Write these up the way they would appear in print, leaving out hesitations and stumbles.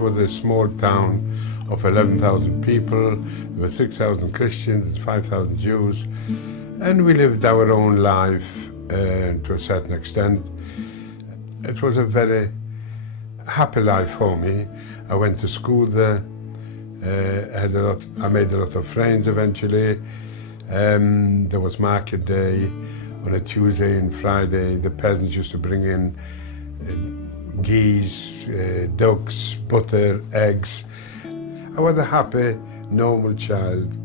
Was a small town of 11,000 people. There were 6,000 Christians, 5,000 Jews, and we lived our own life to a certain extent. It was a very happy life for me. I went to school there. I made a lot of friends eventually. There was market day on a Tuesday and Friday. The peasants used to bring in geese, ducks, butter, eggs. I was a happy, normal child.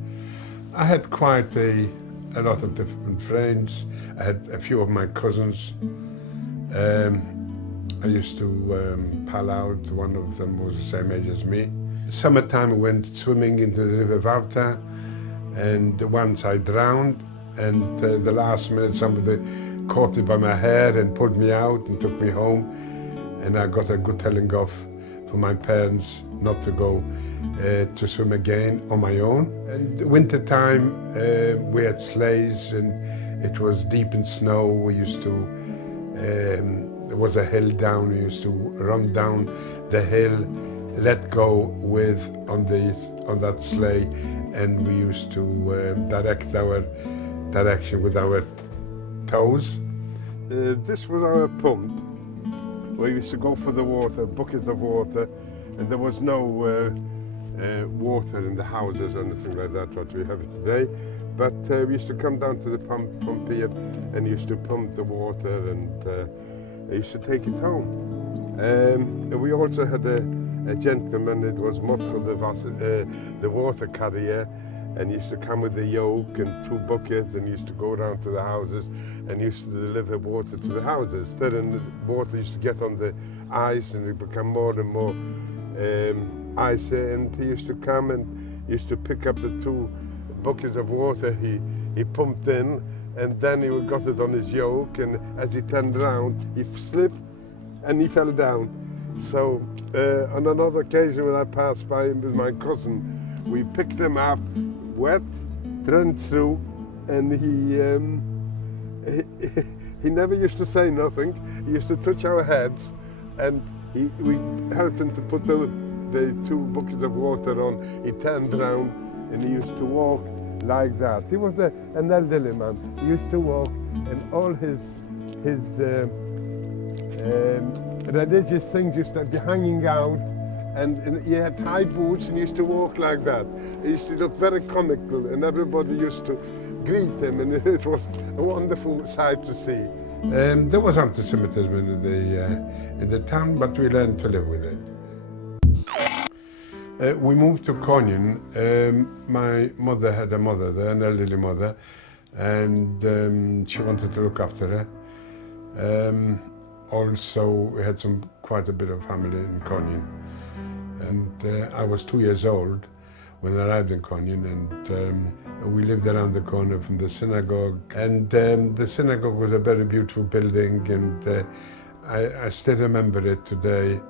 I had quite a lot of different friends. I had a few of my cousins. I used to pal out. One of them was the same age as me. Summertime, I went swimming into the River Varta, and once I drowned, and the last minute somebody caught me by my hair and pulled me out and took me home. And I got a good telling off from my parents not to go to swim again on my own. And winter time, we had sleighs, and it was deep in snow. We used to, there was a hill down, we used to run down the hill, let go on that sleigh, and we used to direct our direction with our toes. This was our pump. We used to go for the water, buckets of water, and there was no water in the houses or anything like that, what we have today. But we used to come down to the pump here and used to pump the water, and I used to take it home. We also had a gentleman, it was Motto, the water carrier, and used to come with a yoke and 2 buckets, and used to go around to the houses and used to deliver water to the houses. Then the water used to get on the ice, and it became more and more icy, and he used to come and used to pick up the 2 buckets of water he pumped in, and then he got it on his yoke, and as he turned around, he slipped and he fell down. So on another occasion when I passed by him with my cousin, we picked him up, wet, ran through, and he never used to say nothing. He used to touch our heads, and we helped him to put the 2 buckets of water on. He turned around and he used to walk like that. He was an elderly man. He used to walk, and all his religious things used to be hanging out. And he had high boots and he used to walk like that. He used to look very comical, and everybody used to greet him, and it was a wonderful sight to see. There was anti-Semitism in the town, but we learned to live with it. We moved to Konyin. My mother had a mother there, an elderly mother, and she wanted to look after her. Also, we had quite a bit of family in Konyin. And I was 2 years old when I arrived in Konyin, and we lived around the corner from the synagogue. And the synagogue was a very beautiful building, and I still remember it today.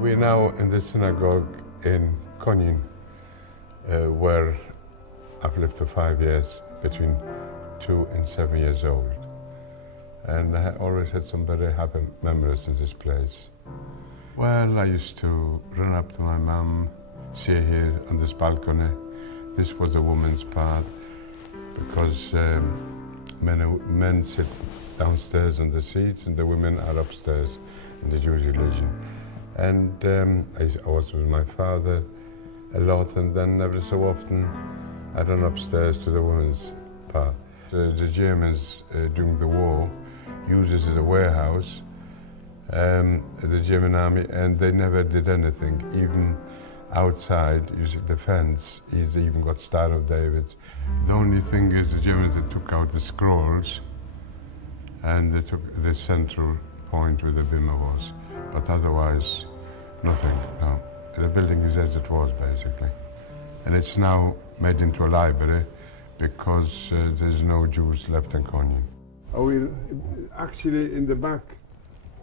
We're now in the synagogue in Konyin, where I've lived for 5 years, between 2 and 7 years old. And I always had some very happy memories in this place. Well, I used to run up to my mum, see her here on this balcony. This was the woman's part, because men sit downstairs on the seats and the women are upstairs in the Jewish religion. And I was with my father a lot, and then every so often I ran upstairs to the women's part. The Germans, during the war, used it as a warehouse, the German army, and they never did anything. Even outside, using the fence, he's even got Star of David. The only thing is the Germans, they took out the scrolls, and they took the central point where the bimmer was. But otherwise, nothing, no. The building is as it was, basically. And it's now made into a library because there's no Jews left in Konya. We're actually in the back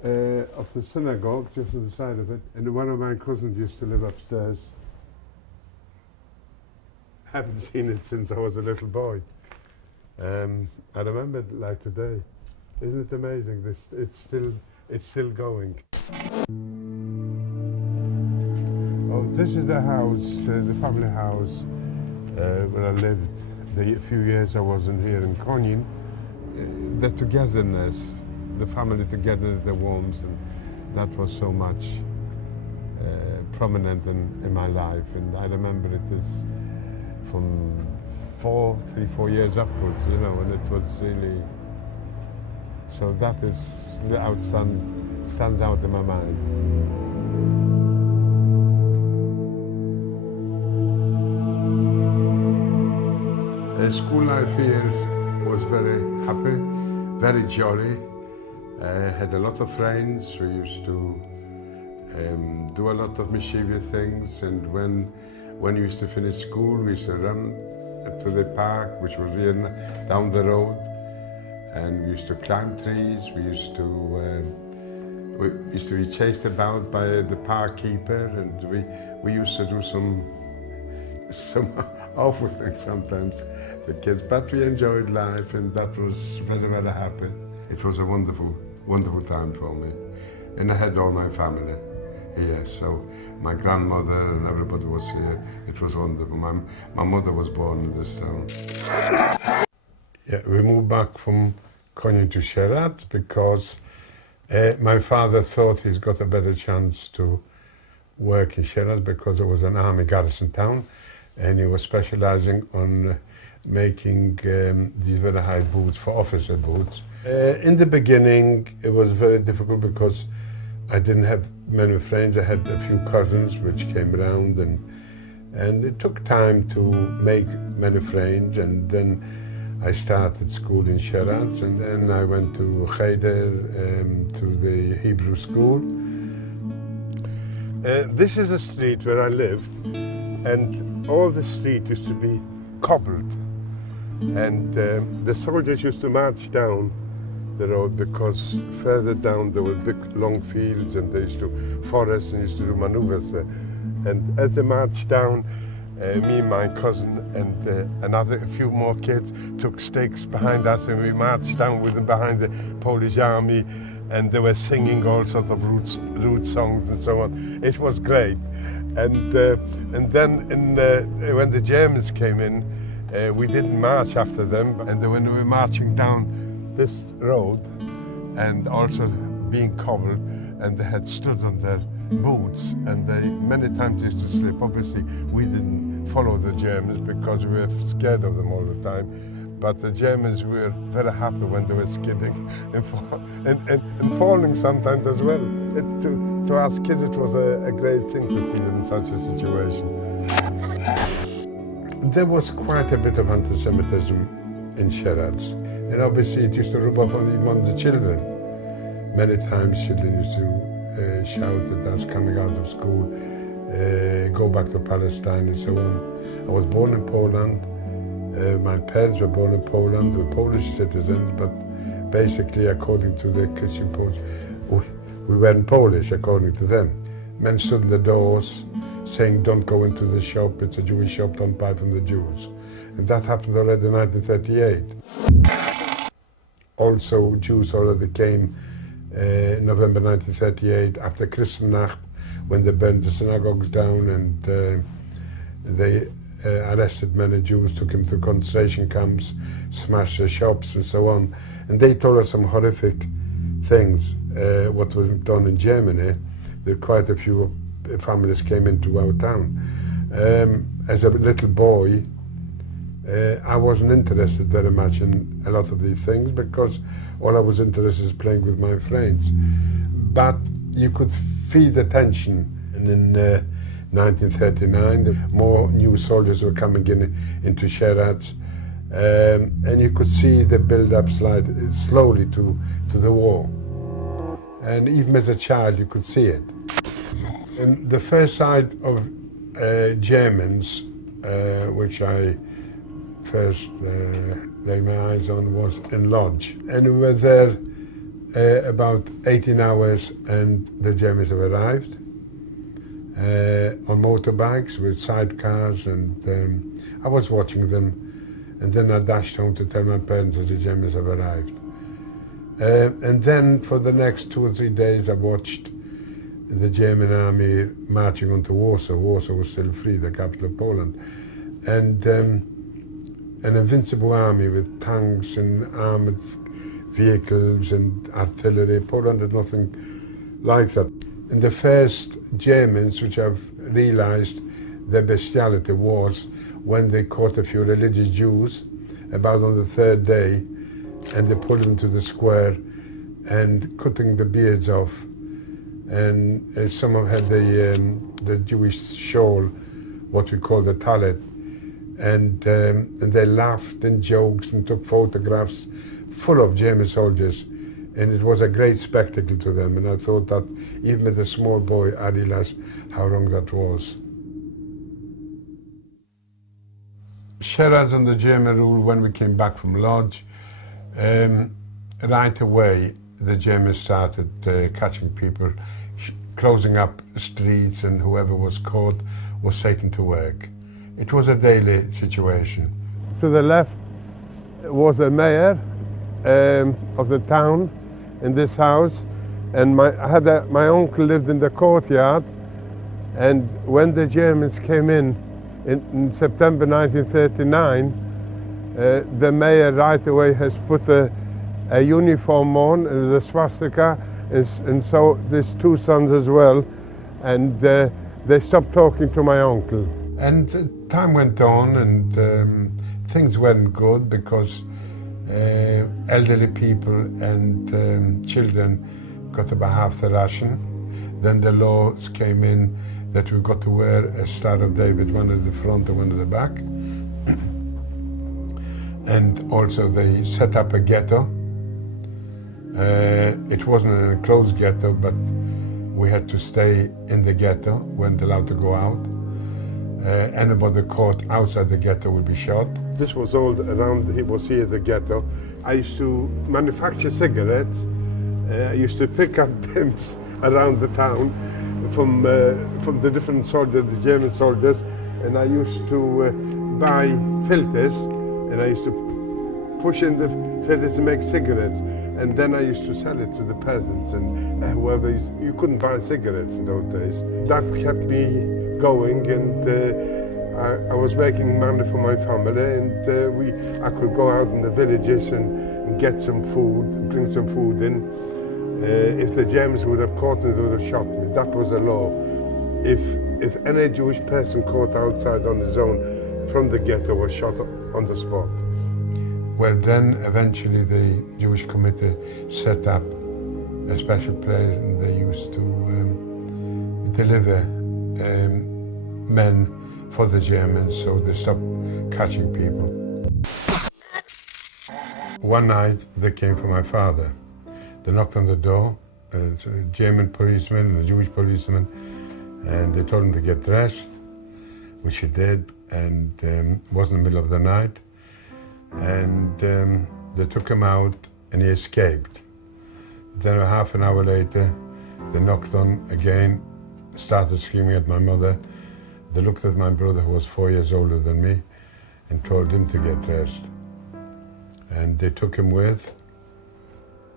of the synagogue, just on the side of it, and one of my cousins used to live upstairs. Haven't seen it since I was a little boy. I remember it like today. Isn't it amazing? It's still going. Oh, this is the house, the family house where I lived. The few years I wasn't here in Konya. The togetherness, the family together, the warmth, and that was so much prominent in my life. And I remember it as from 3, 4 years upwards, you know, and it was really, so that is stands out in my mind. School life here was very happy, very jolly. I had a lot of friends. We used to do a lot of mischievous things, and when we used to finish school, we used to run to the park, which was here down the road, and we used to climb trees. We used to be chased about by the park keeper, and we used to do some awful things sometimes, the kids, but we enjoyed life, and that was very, very happy. It was a wonderful, wonderful time for me. And I had all my family here, so my grandmother and everybody was here. It was wonderful. My mother was born in this town. Yeah, we moved back from Konya to Sherat because my father thought he's got a better chance to work in Sherat because it was an army garrison town, and he was specializing on making these very high boots for officer boots. In the beginning, it was very difficult because I didn't have many friends. I had a few cousins which came around, and it took time to make many friends. And then I started school in Sherat, and then I went to Cheder, to the Hebrew school. This is the street where I lived, and all the street used to be cobbled. And the soldiers used to march down the road because further down there were big long fields, and they used to forests and used to do maneuvers there. And as they marched down, me and my cousin and a few more kids took stakes behind us, and we marched down with them behind the Polish army, and they were singing all sorts of root songs and so on. It was great. And then when the Germans came in, we didn't march after them, and when we were marching down this road and also being cobbled, and they had stood on their boots, and they many times used to slip. Obviously, we didn't follow the Germans because we were scared of them all the time. But the Germans were very happy when they were skidding and falling sometimes as well. It's to us kids, it was a great thing to see them in such a situation. There was quite a bit of anti-Semitism in Sherat, and obviously it used to rub off on the children. Many times children used to shout at us coming out of school, go back to Palestine and so on. I was born in Poland. My parents were born in Poland. They were Polish citizens, but basically, according to the Christian Poles, we weren't Polish, according to them. Men stood in the doors saying, don't go into the shop, it's a Jewish shop, don't buy from the Jews. And that happened already in 1938. Also, Jews already came in November 1938 after Kristallnacht, when they burned the synagogues down, and they arrested many Jews, took them to concentration camps, smashed their shops and so on. And they told us some horrific things, what was done in Germany. There quite a few families came into our town. As a little boy, I wasn't interested very much in a lot of these things because all I was interested is playing with my friends. But you could feel the tension. And in 1939, more new soldiers were coming into Sherats, and you could see the build-up slowly to the war. And even as a child, you could see it. And the first sight of Germans, which I first laid my eyes on, was in Lodz. And we were there about 18 hours, and the Germans have arrived on motorbikes with sidecars, and I was watching them, and then I dashed home to tell my parents that the Germans have arrived. And then for the next 2 or 3 days I watched the German army marching onto Warsaw. Warsaw was still free, the capital of Poland. And an invincible army with tanks and armoured vehicles and artillery. Poland had nothing like that. And the first Germans, which I've realised their bestiality, was when they caught a few religious Jews about on the 3rd day, and they pulled them to the square and cutting the beards off. And some of them had the Jewish shawl, what we call the talit, and they laughed and joked and took photographs full of German soldiers, and it was a great spectacle to them. And I thought that even as a small boy, I realized how wrong that was. Sherats under German rule, when we came back from Lodz, right away the Germans started catching people, closing up streets, and whoever was caught was taken to work. It was a daily situation. To the left was the mayor of the town in this house, and my uncle lived in the courtyard, and when the Germans came in September 1939, the mayor right away has put a uniform on, and a swastika, and so there's 2 sons as well, and they stopped talking to my uncle. And time went on, and things weren't good because elderly people and children got about half the ration. Then the laws came in that we got to wear a Star of David, one at the front and one at the back. And also they set up a ghetto. It wasn't an enclosed ghetto, but we had to stay in the ghetto, weren't allowed to go out. Anybody caught outside the ghetto would be shot. This was all around, he was here, the ghetto. I used to manufacture cigarettes. I used to pick up pimps around the town from the different soldiers, the German soldiers, and I used to buy filters, and I used to push in the filters to make cigarettes, and then I used to sell it to the peasants and whoever. You couldn't buy cigarettes in those days. That kept me going, and I was making money for my family, and I could go out in the villages and get some food, bring some food in. If the Germans would have caught me, they would have shot me. That was the law. If any Jewish person caught outside on his own from the ghetto was shot on the spot. Well, then eventually the Jewish committee set up a special place, and they used to deliver men for the Germans, so they stopped catching people. One night they came for my father. They knocked on the door, a German policeman and a Jewish policeman, and they told him to get dressed, which he did, and it was in the middle of the night. And they took him out, and he escaped. Then half an hour later, they knocked on again, started screaming at my mother. They looked at my brother, who was 4 years older than me, and told him to get dressed. And they took him with,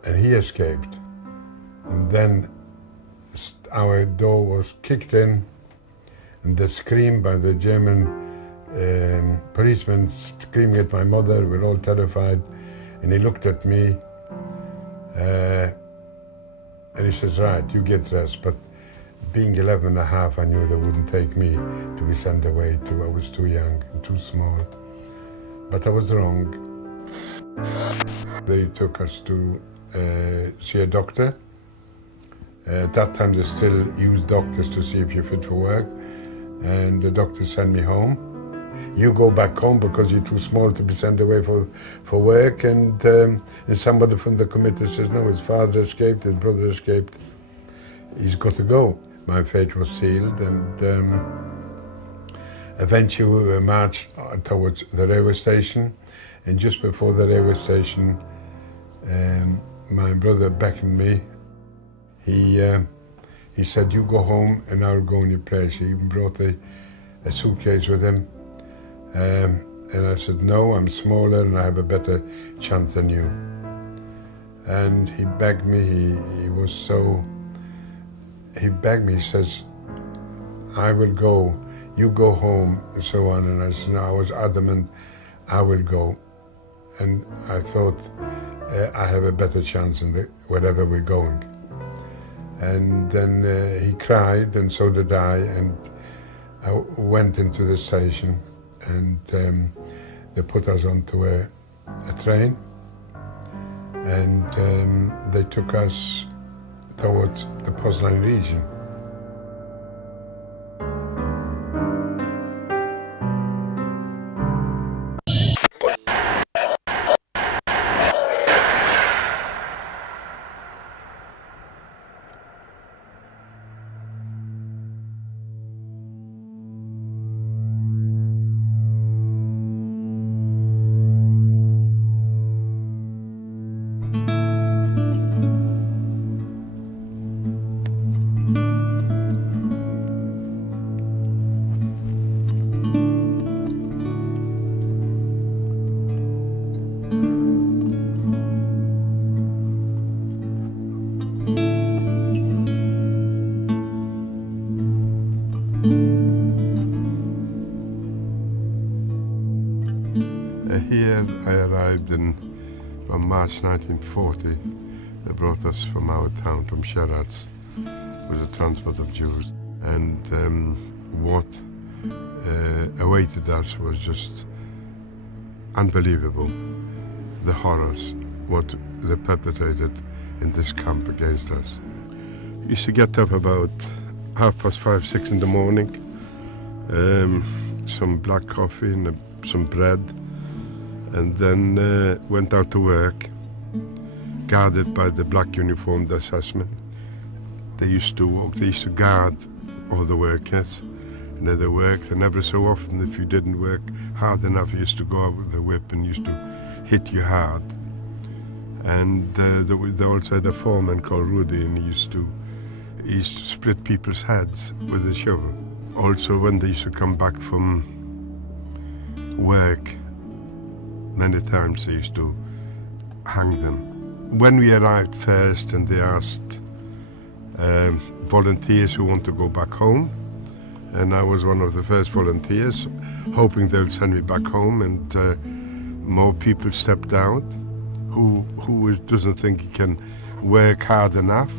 and he escaped. And then our door was kicked in, and the scream by the German policeman screaming at my mother. We're all terrified, and he looked at me, and he says, right, you get dressed. But being 11 and a half, I knew they wouldn't take me to be sent away I was too young and too small. but I was wrong. They took us to see a doctor. At that time they still used doctors to see if you're fit for work, and the doctor sent me home. You go back home because you're too small to be sent away for work, and somebody from the committee says, no, his father escaped, his brother escaped, he's got to go. My fate was sealed, and eventually we marched towards the railway station, and just before the railway station, my brother beckoned me. He said, you go home and I'll go in your place. He even brought a suitcase with him. And I said, no, I'm smaller and I have a better chance than you. And he begged me, he begged me, he says, I will go, you go home, and so on. And I said, no, I was adamant, I will go. And I thought, I have a better chance in wherever we're going. And then he cried, and so did I, and I went into the station, and they put us onto a train, and they took us towards the Poznan region. Here I arrived on March 1940. They brought us from our town, from Sheraz, with a transport of Jews. And what awaited us was just unbelievable. The horrors, what they perpetrated in this camp against us. We used to get up about 5:30, 6 in the morning, some black coffee and some bread, and then went out to work, guarded by the black uniformed assessment. They used to guard all the workers, and they worked, and every so often, if you didn't work hard enough, you used to go out with the whip and used to hit you hard. And they also had a foreman called Rudy, and he used to split people's heads with a shovel. Also, when they used to come back from work, many times they used to hang them. When we arrived first, and they asked volunteers who want to go back home, and I was one of the first volunteers, hoping they'll send me back home, and more people stepped out who doesn't think he can work hard enough,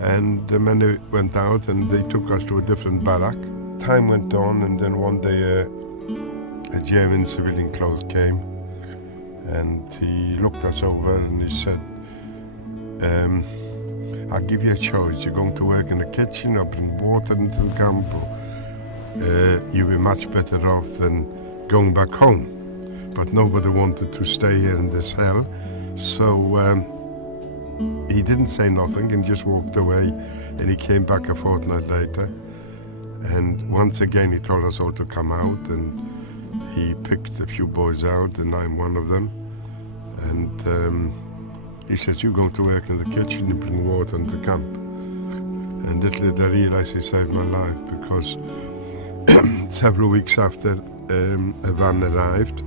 and many went out, and they took us to a different barrack. Time went on, and then one day a German civilian clothes came, and he looked us over and he said, I'll give you a choice. You're going to work in the kitchen or bring water into the camp. You'll be much better off than going back home. But nobody wanted to stay here in this hell. So he didn't say nothing and just walked away. And he came back a fortnight later. And once again he told us all to come out, and he picked a few boys out, and I'm one of them. And he said, you're going to work in the kitchen and bring water into the camp. And little did I realize he saved my life, because several weeks after a van arrived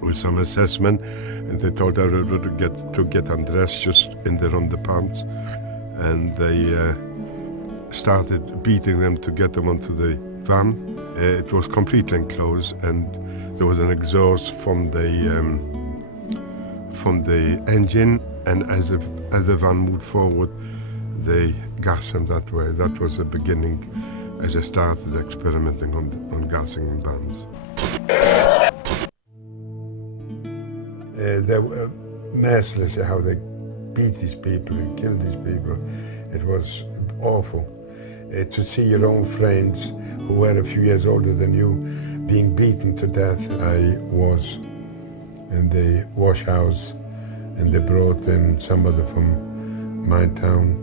with some assessment, and they told everybody to get undressed just in their underpants, and they started beating them to get them onto the van. It was completely enclosed, and there was an exhaust from the engine, and as the van moved forward, they gassed them that way. That was the beginning, as I started experimenting on gassing in vans. They were merciless how they beat these people and killed these people. It was awful. To see your own friends who were a few years older than you being beaten to death. I was in the wash house and they brought in somebody from my town,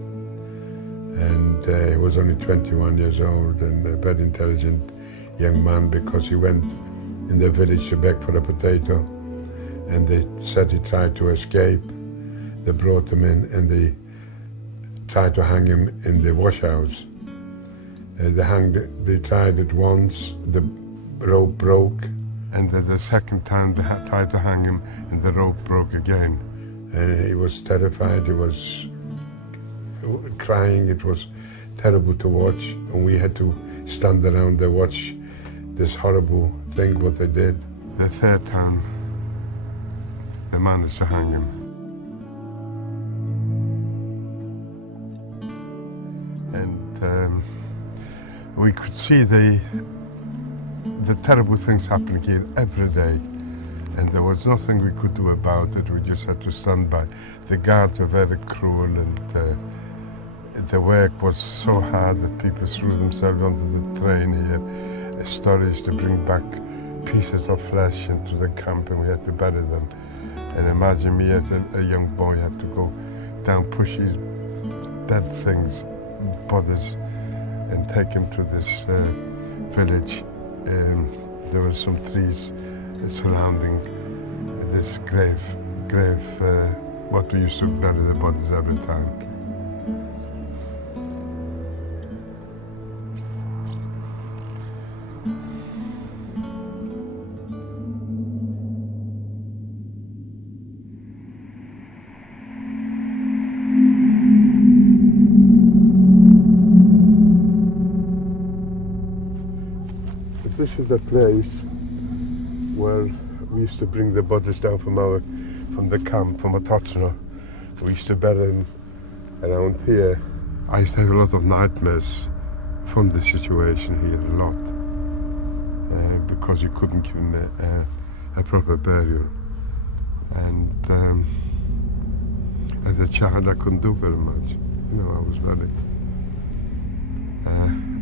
and he was only 21 years old and a very intelligent young man, because he went in the village to beg for a potato, and they said he tried to escape. They brought him in and they tried to hang him in the wash house. They tried it once, the rope broke, and then the second time they tried to hang him and the rope broke again. And he was terrified, he was crying, it was terrible to watch, and we had to stand around and watch this horrible thing what they did. The third time they managed to hang him. And we could see the terrible things happening here every day, and there was nothing we could do about it. We just had to stand by. The guards were very cruel, and the work was so hard that people threw themselves onto the train here, storage to bring back pieces of flesh into the camp, and we had to bury them. And imagine me as a young boy had to go down, push these dead things, bodies, and take him to this village. There were some trees surrounding this grave, what we used to bury the bodies every time. This is the place where we used to bring the bodies down from the camp, from Otoczno. We used to bury them around here. I used to have a lot of nightmares from the situation here, a lot, because you couldn't give them a proper burial. And as a child, I couldn't do very much. You know,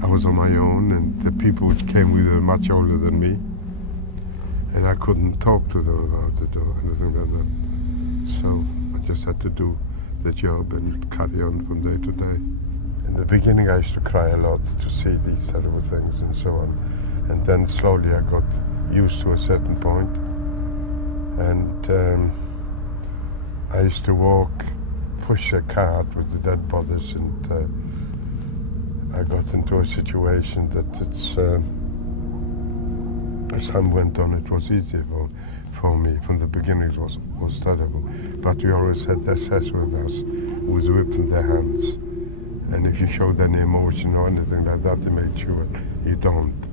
I was on my own, and the people which came with were much older than me, and I couldn't talk to them about it or anything like that. So I just had to do the job and carry on from day to day. In the beginning I used to cry a lot to see these terrible things and so on, and then slowly I got used to a certain point, and I used to push a cart with the dead bodies, and I got into a situation that as time went on, it was easier for me. From the beginning it was terrible. But we always had the SS with us, with whips in their hands. And if you showed any emotion or anything like that, they made sure you don't.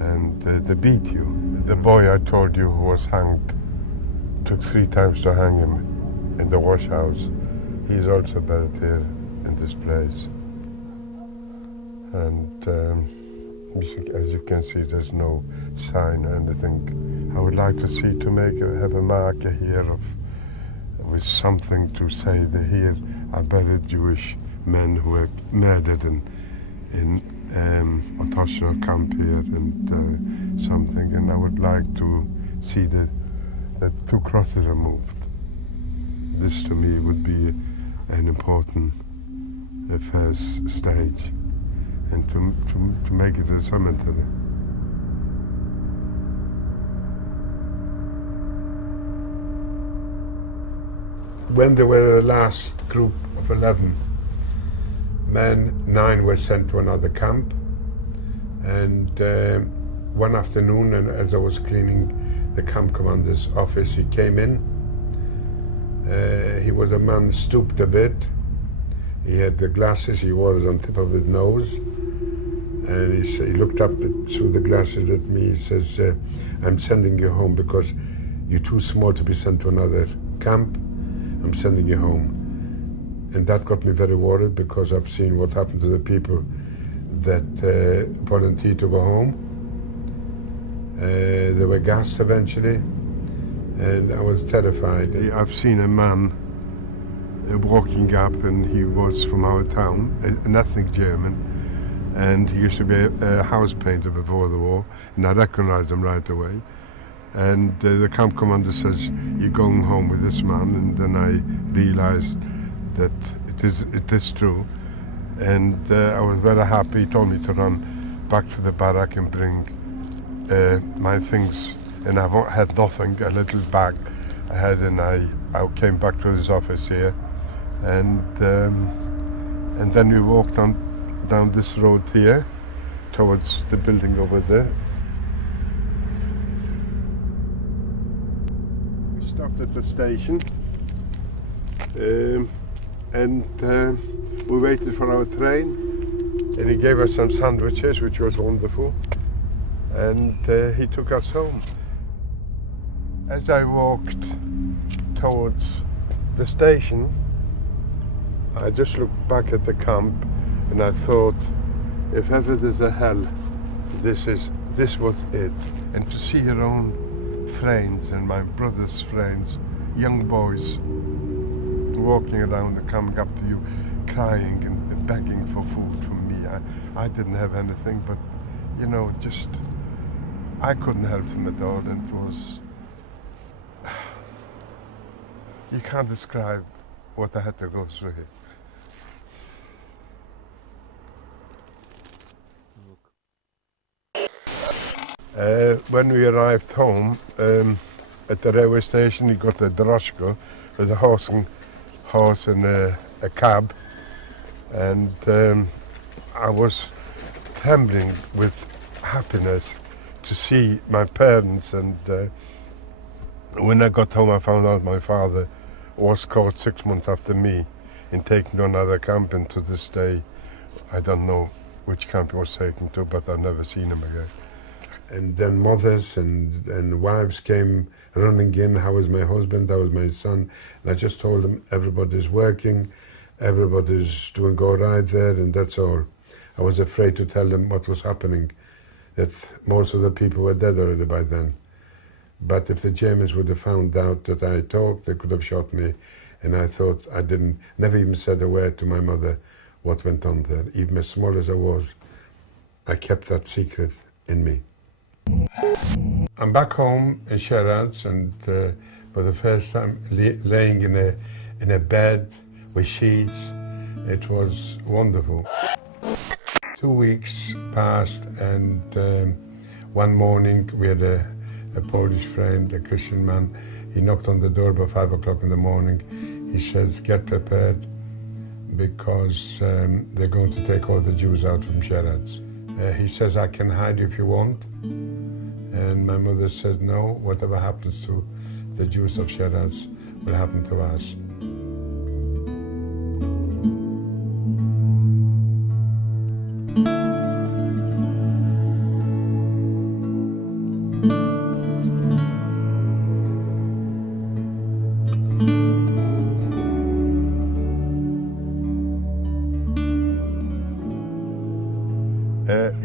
And they beat you. The boy I told you who was hanged, took 3 times to hang him in the wash house. He's also buried here in this place. And as you can see, there's no sign or anything. I would like to see have a marker here with something to say that here are buried Jewish men who were murdered in Otoczno camp here, and something. And I would like to see the 2 crosses removed. This to me would be an important first stage, and to make it a cemetery. When there were the last group of 11 men, 9 were sent to another camp, and one afternoon, and as I was cleaning the camp commander's office, he came in. He was a man stooped a bit. He had the glasses, he wore it on tip of his nose, and he looked up through the glasses at me. He says, I'm sending you home because you're too small to be sent to another camp. I'm sending you home. And that got me very worried, because I've seen what happened to the people that volunteered to go home. They were gassed eventually, and I was terrified. I've seen a man walking up, and he was from our town, an ethnic German, and he used to be a house painter before the war, and I recognized him right away. And the camp commander says, "You're going home with this man," and then I realized that it is true. And I was very happy. He told me to run back to the barrack and bring my things, and I had nothing, a little bag I had, and I came back to his office here, and then we walked down this road here towards the building over there. We stopped at the station, and we waited for our train, and he gave us some sandwiches, which was wonderful, and he took us home. As I walked towards the station, I just looked back at the camp, and I thought, if ever there's a hell, this was it. And to see your own friends and my brother's friends, young boys, walking around and coming up to you, crying and begging for food from me. I didn't have anything, but, you know, just, I couldn't help them at all, and it was, you can't describe what I had to go through here. When we arrived home, at the railway station, we got a droshka with a horse and a cab, and I was trembling with happiness to see my parents. And when I got home, I found out my father was caught 6 months after me and taken to another camp, and to this day I don't know which camp he was taken to, but I've never seen him again. And then mothers and wives came running in. How was my husband? How was my son? And I just told them everybody's working, everybody's doing all right there, and that's all. I was afraid to tell them what was happening, that most of the people were dead already by then. But if the Germans would have found out that I talked, they could have shot me. And I thought never even said a word to my mother what went on there. Even as small as I was, I kept that secret in me. I'm back home in Sherrads, and for the first time laying in a bed with sheets. It was wonderful. 2 weeks passed, and one morning we had a Polish friend, a Christian man. He knocked on the door about 5 o'clock in the morning. He says, "Get prepared, because they're going to take all the Jews out from Sherrads." He says, "I can hide you if you want." And my mother said, "No, whatever happens to the Jews of Sherrads will happen to us."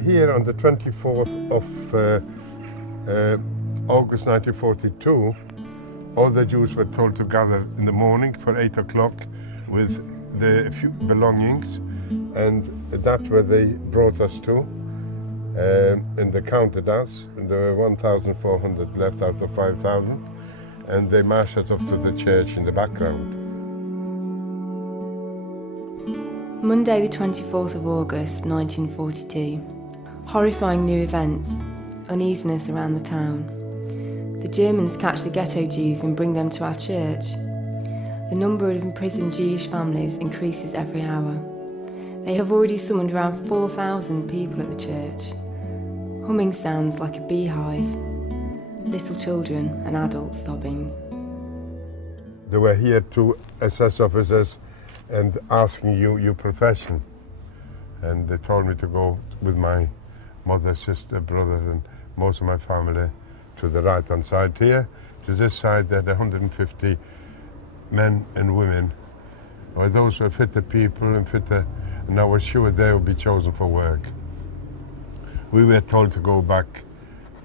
Here on the 24th of August 1942, all the Jews were told to gather in the morning for 8 o'clock with the few belongings, and that's where they brought us to, and they counted us, and there were 1,400 left out of 5,000, and they marched us off to the church in the background. Monday the 24th of August 1942. Horrifying new events, uneasiness around the town. The Germans catch the ghetto Jews and bring them to our church. The number of imprisoned Jewish families increases every hour. They have already summoned around 4,000 people at the church. Humming sounds like a beehive. Little children and adults sobbing. They were here to SS officers and asking your profession. And they told me to go with my mother, sister, brother, and most of my family to the right-hand side here. To this side, there are 150 men and women. Well, those were fitter people and fitter, and I was sure they would be chosen for work. We were told to go back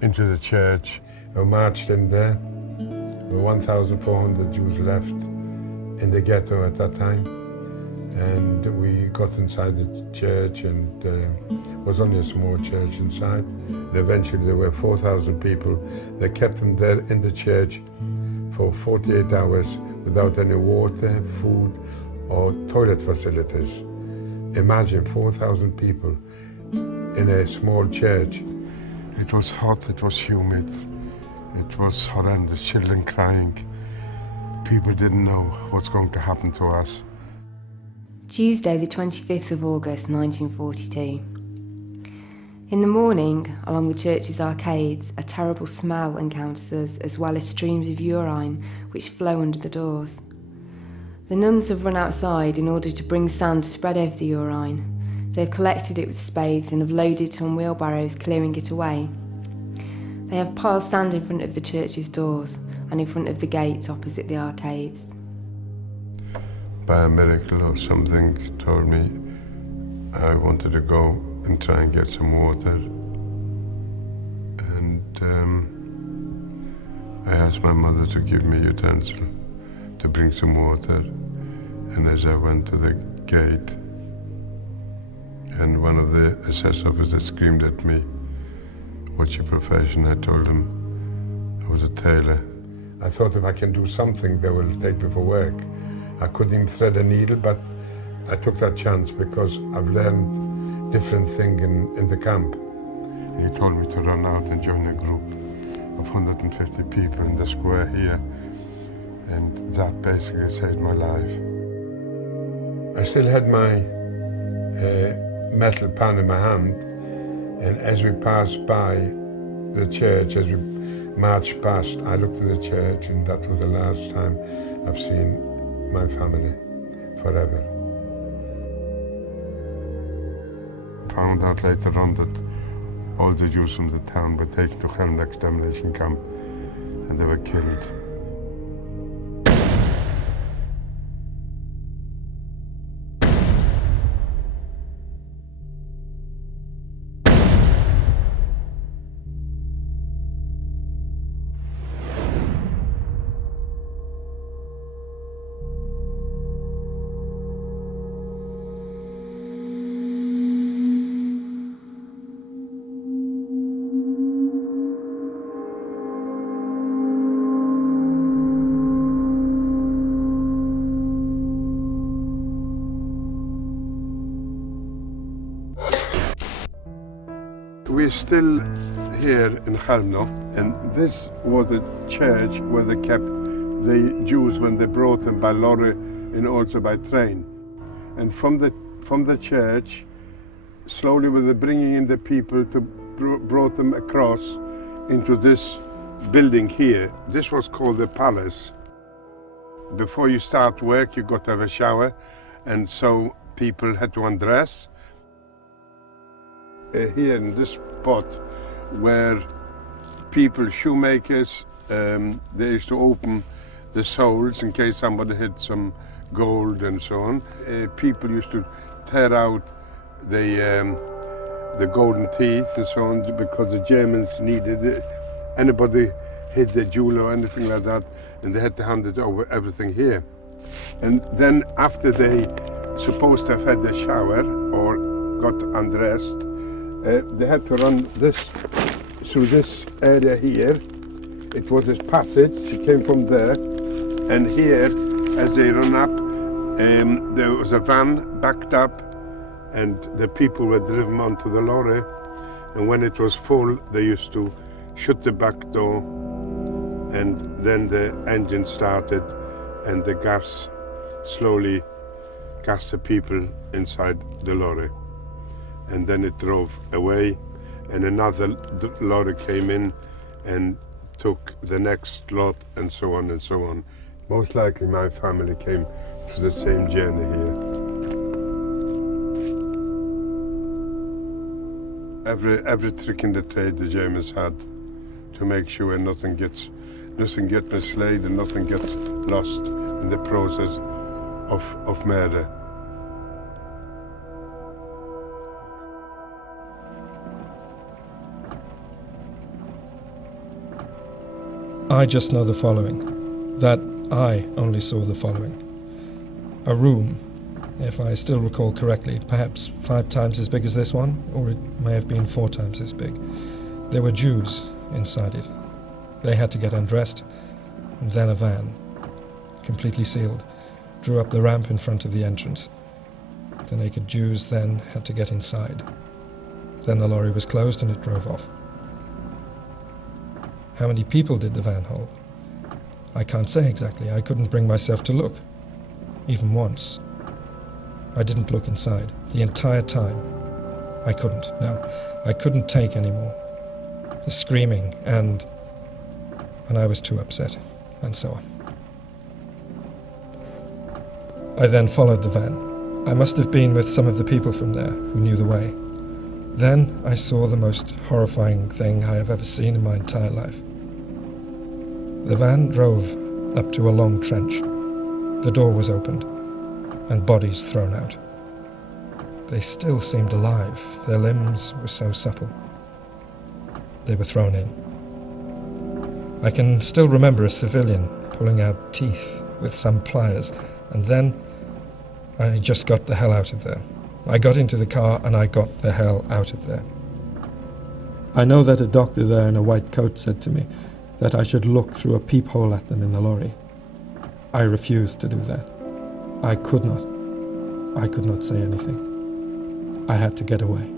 into the church. We marched in there, There were 1,400 Jews left in the ghetto at that time. And we got inside the church, and it was only a small church inside. And eventually there were 4,000 people. They kept them there in the church for 48 hours without any water, food, or toilet facilities. Imagine 4,000 people in a small church. It was hot, it was humid, it was horrendous, children crying. People didn't know what's going to happen to us. Tuesday, the 25th of August, 1942. In the morning, along the church's arcades, a terrible smell encounters us, as well as streams of urine which flow under the doors. The nuns have run outside in order to bring sand to spread over the urine. They have collected it with spades and have loaded it on wheelbarrows, clearing it away. They have piled sand in front of the church's doors and in front of the gates opposite the arcades. By a miracle or something, told me I wanted to go and try and get some water. And I asked my mother to give me a utensil to bring some water. And as I went to the gate, and one of the SS officers screamed at me, "What's your profession?" I told him I was a tailor. I thought if I can do something, they will take me for work. I couldn't even thread a needle, but I took that chance because I've learned different things in the camp. He told me to run out and join a group of 150 people in the square here, and that basically saved my life. I still had my metal pan in my hand, and as we passed by the church, as we marched past, I looked at the church, and that was the last time I've seen my family forever. Found out later on that all the Jews from the town were taken to Helm extermination camp, and they were killed. We're still here in Chelmno, and this was the church where they kept the Jews when they brought them by lorry and also by train. And from the church, slowly they were bringing in the people to brought them across into this building here. This was called the palace. Before you start work, you got to have a shower, and so people had to undress. Here in this spot where people, shoemakers, they used to open the soles in case somebody had some gold and so on. People used to tear out the golden teeth and so on because the Germans needed it. Anybody hid the jewel or anything like that, and they had to hand it over everything here. And then after they supposed to have had the shower or got undressed, they had to run this through this area here. It was this passage, she came from there, and here, as they run up, there was a van backed up, and the people were driven onto the lorry, and when it was full, they used to shut the back door, and then the engine started, and the gas slowly gassed the people inside the lorry. And then it drove away, and another lorry came in and took the next lot, and so on and so on. Most likely my family came to the same journey here. Every trick in the trade the Germans had to make sure nothing gets mislaid and nothing gets lost in the process of murder. I just know the following. that I only saw the following. A room, if I still recall correctly, perhaps 5 times as big as this one, or it may have been 4 times as big. There were Jews inside it. They had to get undressed, and then a van, completely sealed, drew up the ramp in front of the entrance. The naked Jews then had to get inside. Then the lorry was closed and it drove off. How many people did the van hold? I can't say exactly. I couldn't bring myself to look, even once. I didn't look inside the entire time. I couldn't. No, I couldn't take any more. The screaming and I was too upset, and so on. I then followed the van. I must have been with some of the people from there who knew the way. Then I saw the most horrifying thing I have ever seen in my entire life. The van drove up to a long trench. The door was opened, and bodies thrown out. They still seemed alive. Their limbs were so supple. They were thrown in. I can still remember a civilian pulling out teeth with some pliers, and then I just got the hell out of there. I got into the car and I got the hell out of there. I know that a doctor there in a white coat said to me that I should look through a peephole at them in the lorry. I refused to do that. I could not say anything. I had to get away.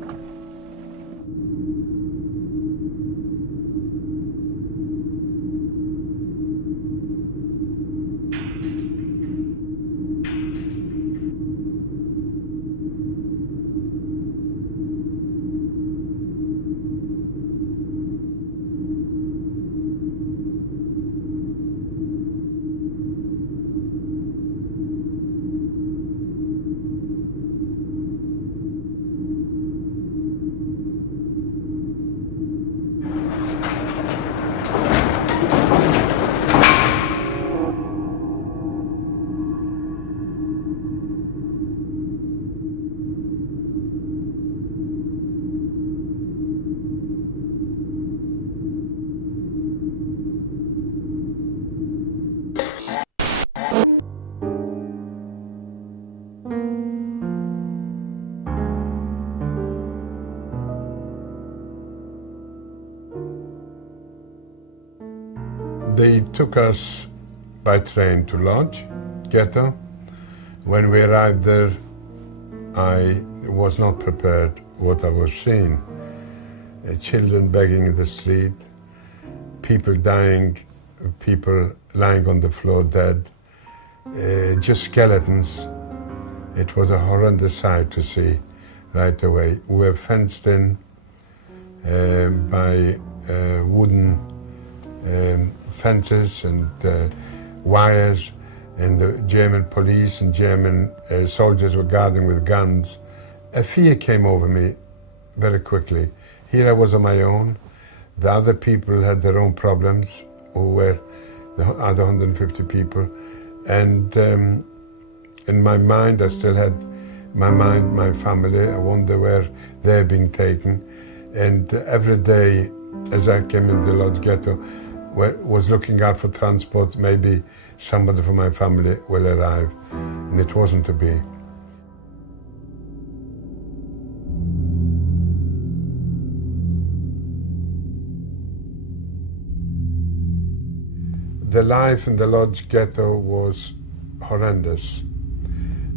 They took us by train to Lodz ghetto. When we arrived there, I was not prepared what I was seeing. Children begging in the street, people dying, people lying on the floor dead, just skeletons. It was a horrendous sight to see right away. We were fenced in by wooden fences and wires, and the German police and German soldiers were guarding with guns. A fear came over me very quickly. Here I was on my own. The other people had their own problems, who were the other 150 people. And in my mind, I still had my family. I wonder where they're being taken. And every day, as I came into the Lodz ghetto, was looking out for transport, maybe somebody from my family will arrive, and it wasn't to be. The life in the Lodz ghetto was horrendous.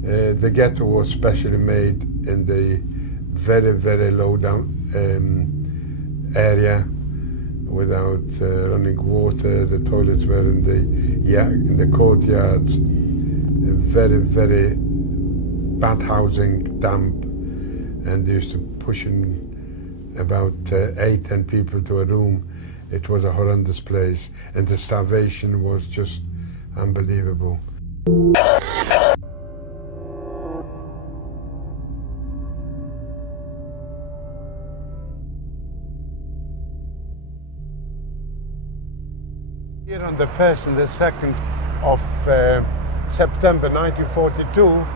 The ghetto was specially made in the very, very low down area, without running water. The toilets were in the courtyards. Very, very bad housing, damp, and they used to push in about 8-10 people to a room. It was a horrendous place, and the starvation was just unbelievable. Here on the 1st and the 2nd of September 1942,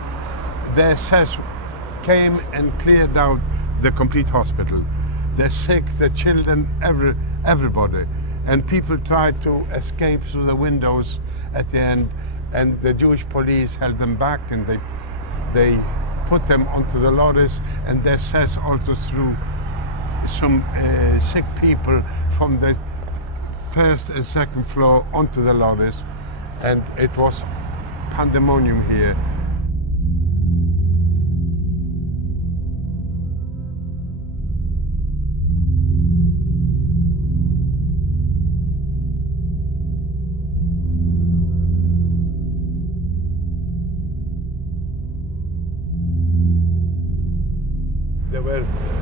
the SS came and cleared out the complete hospital. The sick, the children, everybody. and people tried to escape through the windows at the end, and the Jewish police held them back, and they put them onto the lorries, and they says also through some sick people from the first and second floor onto the lorries, and it was pandemonium here.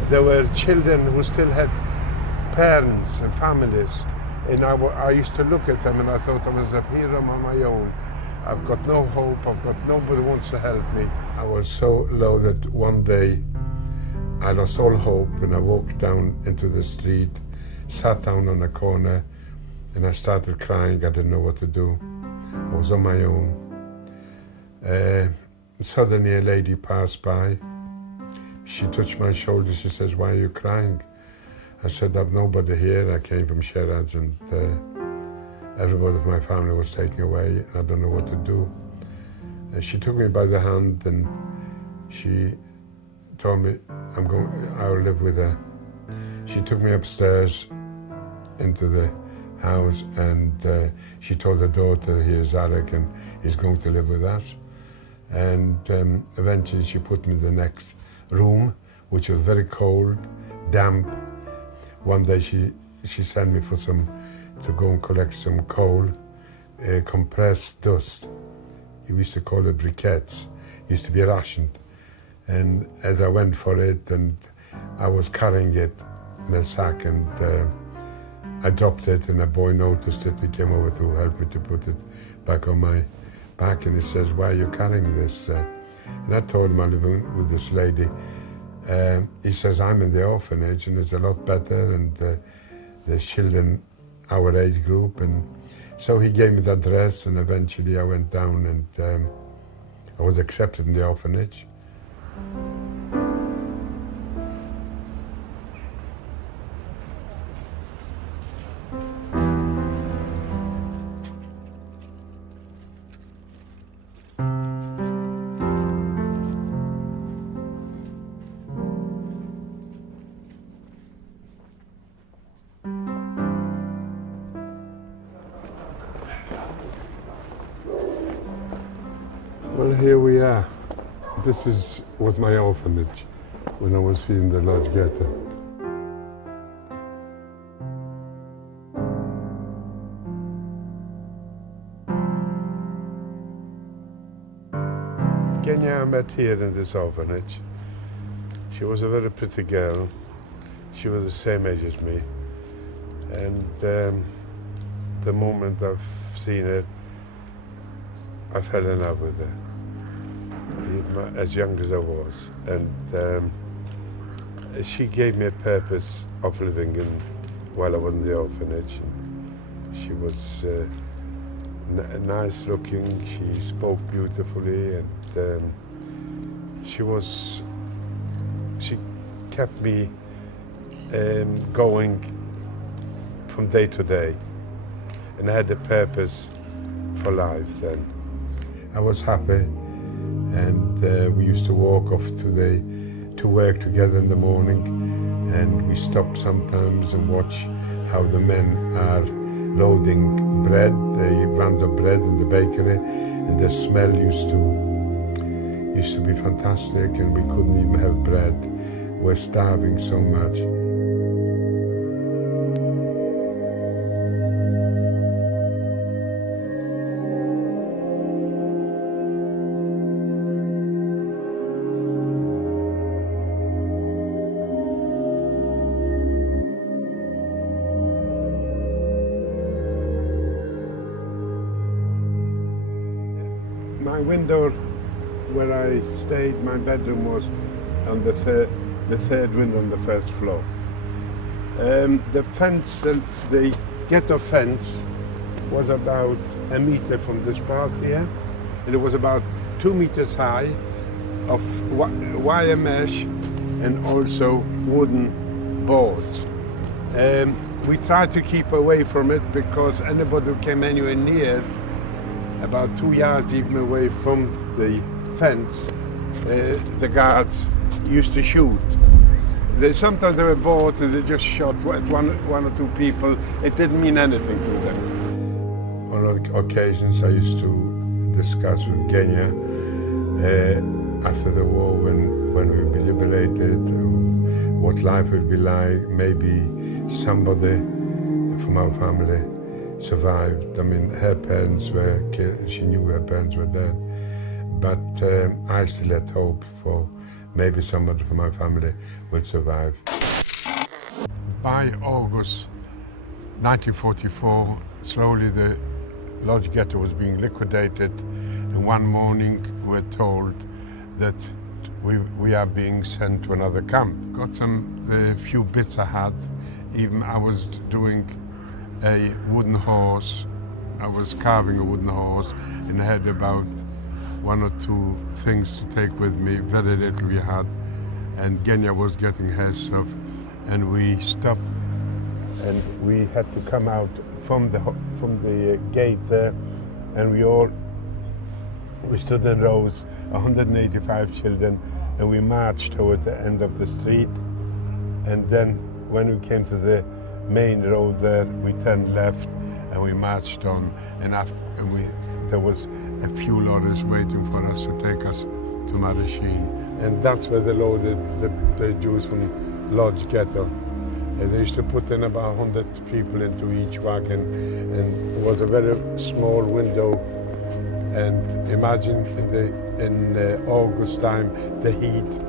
There were children who still had parents and families, and I used to look at them and I thought I was up here on my own. I've got no hope, nobody wants to help me. I was so low that one day I lost all hope, and I walked down into the street, sat down on a corner, and I started crying. I didn't know what to do. I was on my own. Suddenly a lady passed by. She touched my shoulder. She says, "Why are you crying?" I said, "I've nobody here. I came from Sherrod, and everybody of my family was taken away. I don't know what to do." She took me by the hand, and she told me, I'll live with her. She took me upstairs into the house, and she told her daughter, "Here's AREK, and he's going to live with us." And eventually she put me in the next room, which was very cold, damp. One day she sent me to go and collect some coal, compressed dust. We used to call it briquettes. It used to be rationed. And as I went for it, and I was carrying it in a sack, and I dropped it, and a boy noticed it. He came over to help me to put it back on my back, and he says, "Why are you carrying this?" And I told him I live with this lady. He says, "I'm in the orphanage, and it's a lot better, and there's children our age group." And so he gave me the address, and eventually I went down, and I was accepted in the orphanage. Well, here we are. This was my orphanage when I was in the large ghetto. Kenya I met here in this orphanage. She was a very pretty girl. She was the same age as me. And the moment I've seen her, I fell in love with her, as young as I was. And she gave me a purpose of living while I was in the orphanage. She was nice looking, she spoke beautifully, and she kept me going from day to day. And I had a purpose for life then. I was happy, and we used to walk off to work together in the morning, and we stopped sometimes and watch how the men are loading bread, the vans of bread in the bakery, and the smell used to be fantastic, and we couldn't even have bread. We're starving so much. My window where I stayed, my bedroom was on the third window on the first floor. The fence, the ghetto fence, was about a meter from this part here, and it was about 2 meters high, of wire mesh and also wooden boards. We tried to keep away from it because anybody who came anywhere near, about 2 yards even away from the fence, the guards used to shoot. Sometimes they were bored and they just shot at one or two people. It didn't mean anything to them. On occasions I used to discuss with Genya after the war when we would be liberated, what life would be like. Maybe somebody from our family survived. I mean, her parents were killed. She knew her parents were dead. But I still had hope for maybe somebody from my family would survive. By August 1944, slowly the Lodz ghetto was being liquidated, and one morning we were told that we are being sent to another camp. Got the few bits I had. Even I was doing a wooden horse. I was carving a wooden horse, and I had about 1 or 2 things to take with me. Very little we had, and Genya was getting her stuff, and we stopped, and we had to come out from the gate there, and we stood in rows, 185 children, and we marched toward the end of the street, and then when we came to the main road there, we turned left and we marched on, and there was a few lorries waiting for us to take us to Maryshin. And that's where they loaded the Jews from Lodz ghetto. And they used to put in about 100 people into each wagon, and it was a very small window. And imagine in August time, the heat.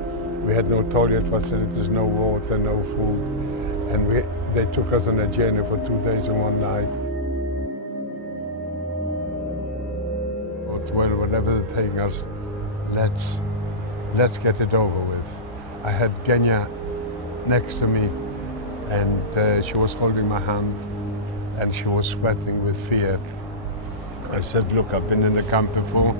We had no toilet facilities, no water, no food. And they took us on a journey for 2 days and 1 night. Well, whatever they're taking us, let's get it over with. I had Genya next to me, and she was holding my hand, and she was sweating with fear. I said, look, I've been in a camp before,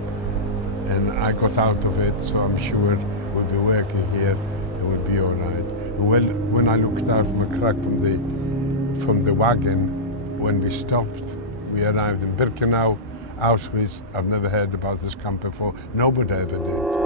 and I got out of it, so I'm sure we'll be working here, and we'll be all right. And when I looked out from a crack from the wagon, when we stopped, we arrived in Birkenau, Auschwitz. I've never heard about this camp before. Nobody ever did.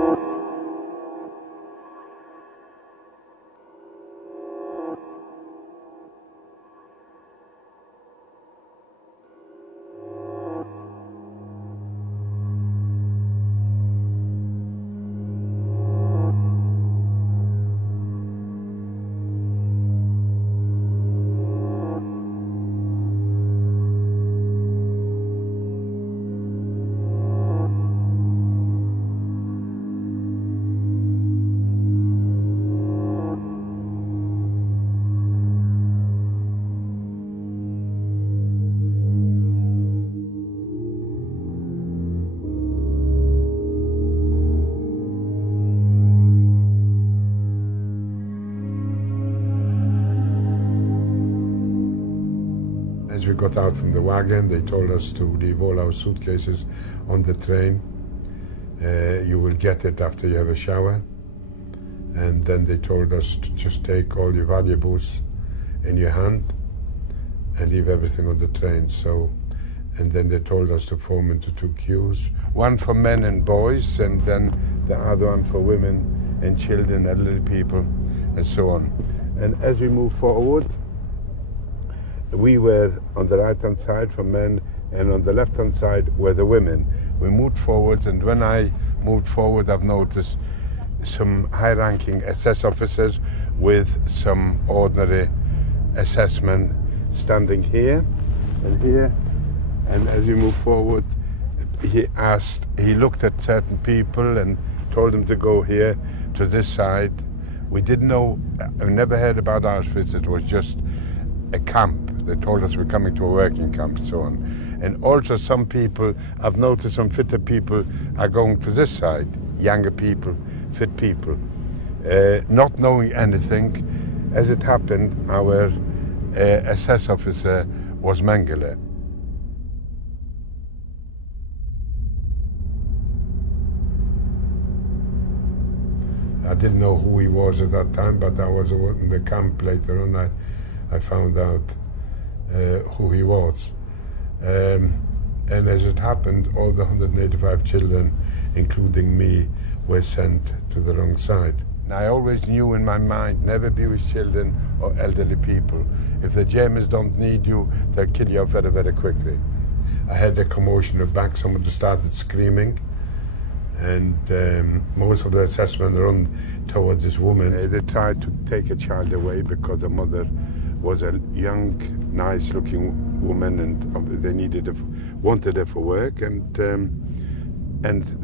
As we got out from the wagon, they told us to leave all our suitcases on the train. You will get it after you have a shower. And then they told us to just take all your valuables in your hand and leave everything on the train. And then they told us to form into 2 queues, one for men and boys, and then the other one for women and children, elderly people, and so on. And as we moved forward, we were on the right-hand side for men, and on the left-hand side were the women. We moved forwards, and when I moved forward, I've noticed some high-ranking SS officers with some ordinary SS men standing here and here. And as we moved forward, he looked at certain people and told them to go here to this side. We didn't know, I never heard about Auschwitz. It was just a camp. They told us we're coming to a working camp and so on. And also some people, I've noticed some fitter people are going to this side, younger people, fit people, not knowing anything. As it happened, our SS officer was Mengele. I didn't know who he was at that time, but I was in the camp later on. I found out who he was. And as it happened, all the 185 children, including me, were sent to the wrong side. And I always knew in my mind, never be with children or elderly people. If the Germans don't need you, they'll kill you very, very quickly. I had a commotion of back, someone started screaming, and most of the assessment run towards this woman. They tried to take a child away because the mother was a young, nice-looking woman, and they wanted her for work, and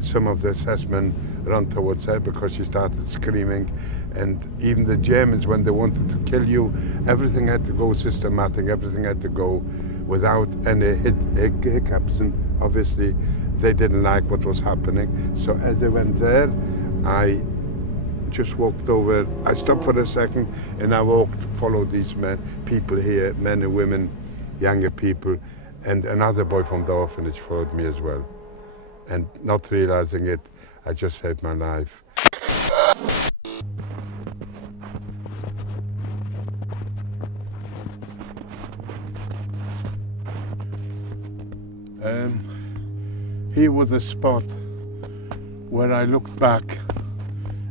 some of the assessment ran towards her because she started screaming. And even the Germans, when they wanted to kill you, everything had to go systematic, everything had to go without any hiccups, and obviously they didn't like what was happening. So as I went there, I just walked over. I stopped for a second and I walked, followed these people here, men and women, younger people, and another boy from the orphanage followed me as well. And not realizing it, I just saved my life. Here was a spot where I looked back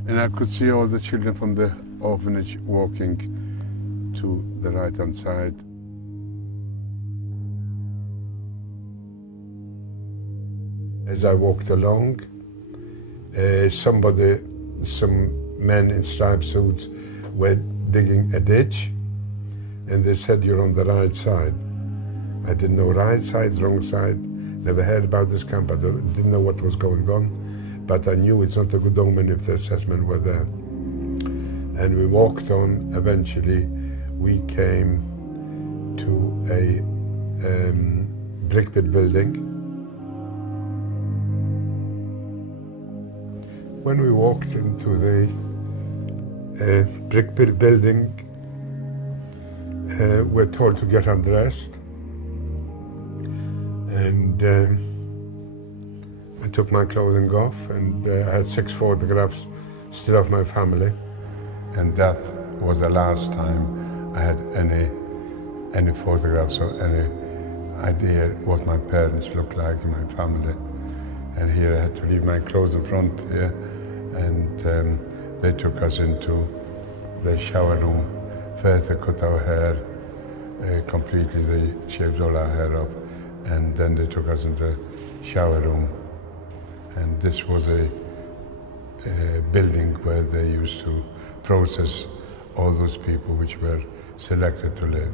and I could see all the children from the orphanage walking to the right-hand side. As I walked along, some men in striped suits were digging a ditch, and they said, "You're on the right side." I didn't know right side, wrong side. Never heard about this camp. I didn't know what was going on, but I knew it's not a good omen if the assessment were there. And we walked on. Eventually, we came to a brick pit building. When we walked into the brick pit building, we're told to get undressed. And I took my clothing off, and I had 6 photographs still of my family. And that was the last time I had any photographs or any idea what my parents looked like in my family. And here I had to leave my clothes in front here, and they took us into the shower room. First they cut our hair completely, they shaved all our hair off, and then they took us into the shower room. And this was a building where they used to process all those people which were selected to live.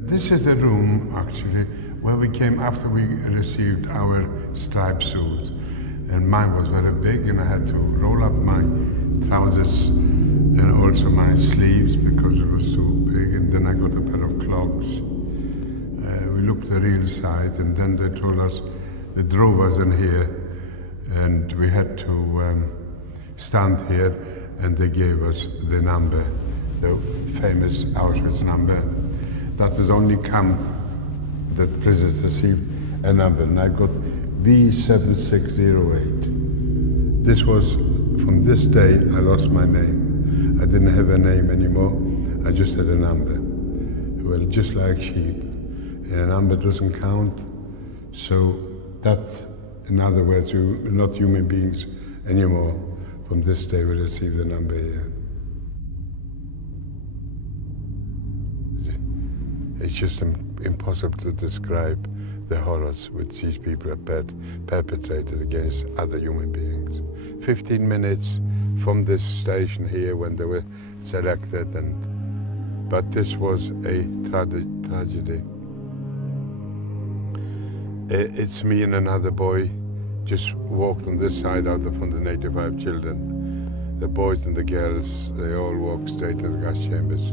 This is the room, actually, where we came after we received our striped suits. And mine was very big, and I had to roll up my trousers and also my sleeves because it was too big. And then I got a pair of clogs. We looked the real side, and then they told us, they drove us in here, and we had to stand here, and they gave us the number, the famous Auschwitz number. That is the only camp that prisoners received a number, and I got B7608. This was, from this day, I lost my name. I didn't have a name anymore, I just had a number. Well, just like sheep, and a number doesn't count, so that, in other words, we're not human beings anymore. From this day, we receive the number here. It's just impossible to describe the horrors which these people have perpetrated against other human beings. 15 minutes from this station here when they were selected, but this was a tragedy. It's me and another boy just walked on this side out of 185 children. The boys and the girls, they all walked straight to the gas chambers.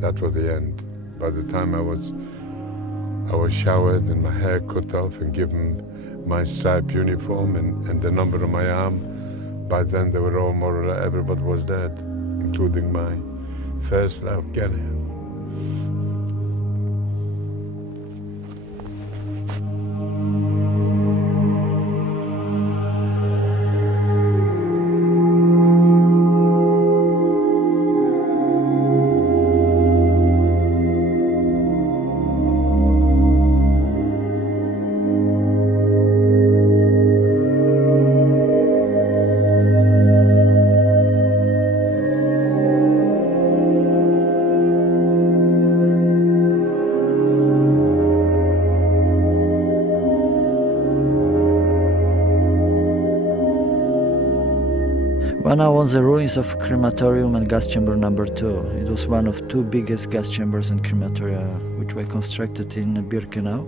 That was the end. By the time I was showered and my hair cut off and given my striped uniform and the number on my arm, by then they were all more or less, everybody was dead, including my first love, Kenya. When I was the ruins of crematorium and gas chamber number 2. It was one of 2 biggest gas chambers and crematoria which were constructed in Birkenau.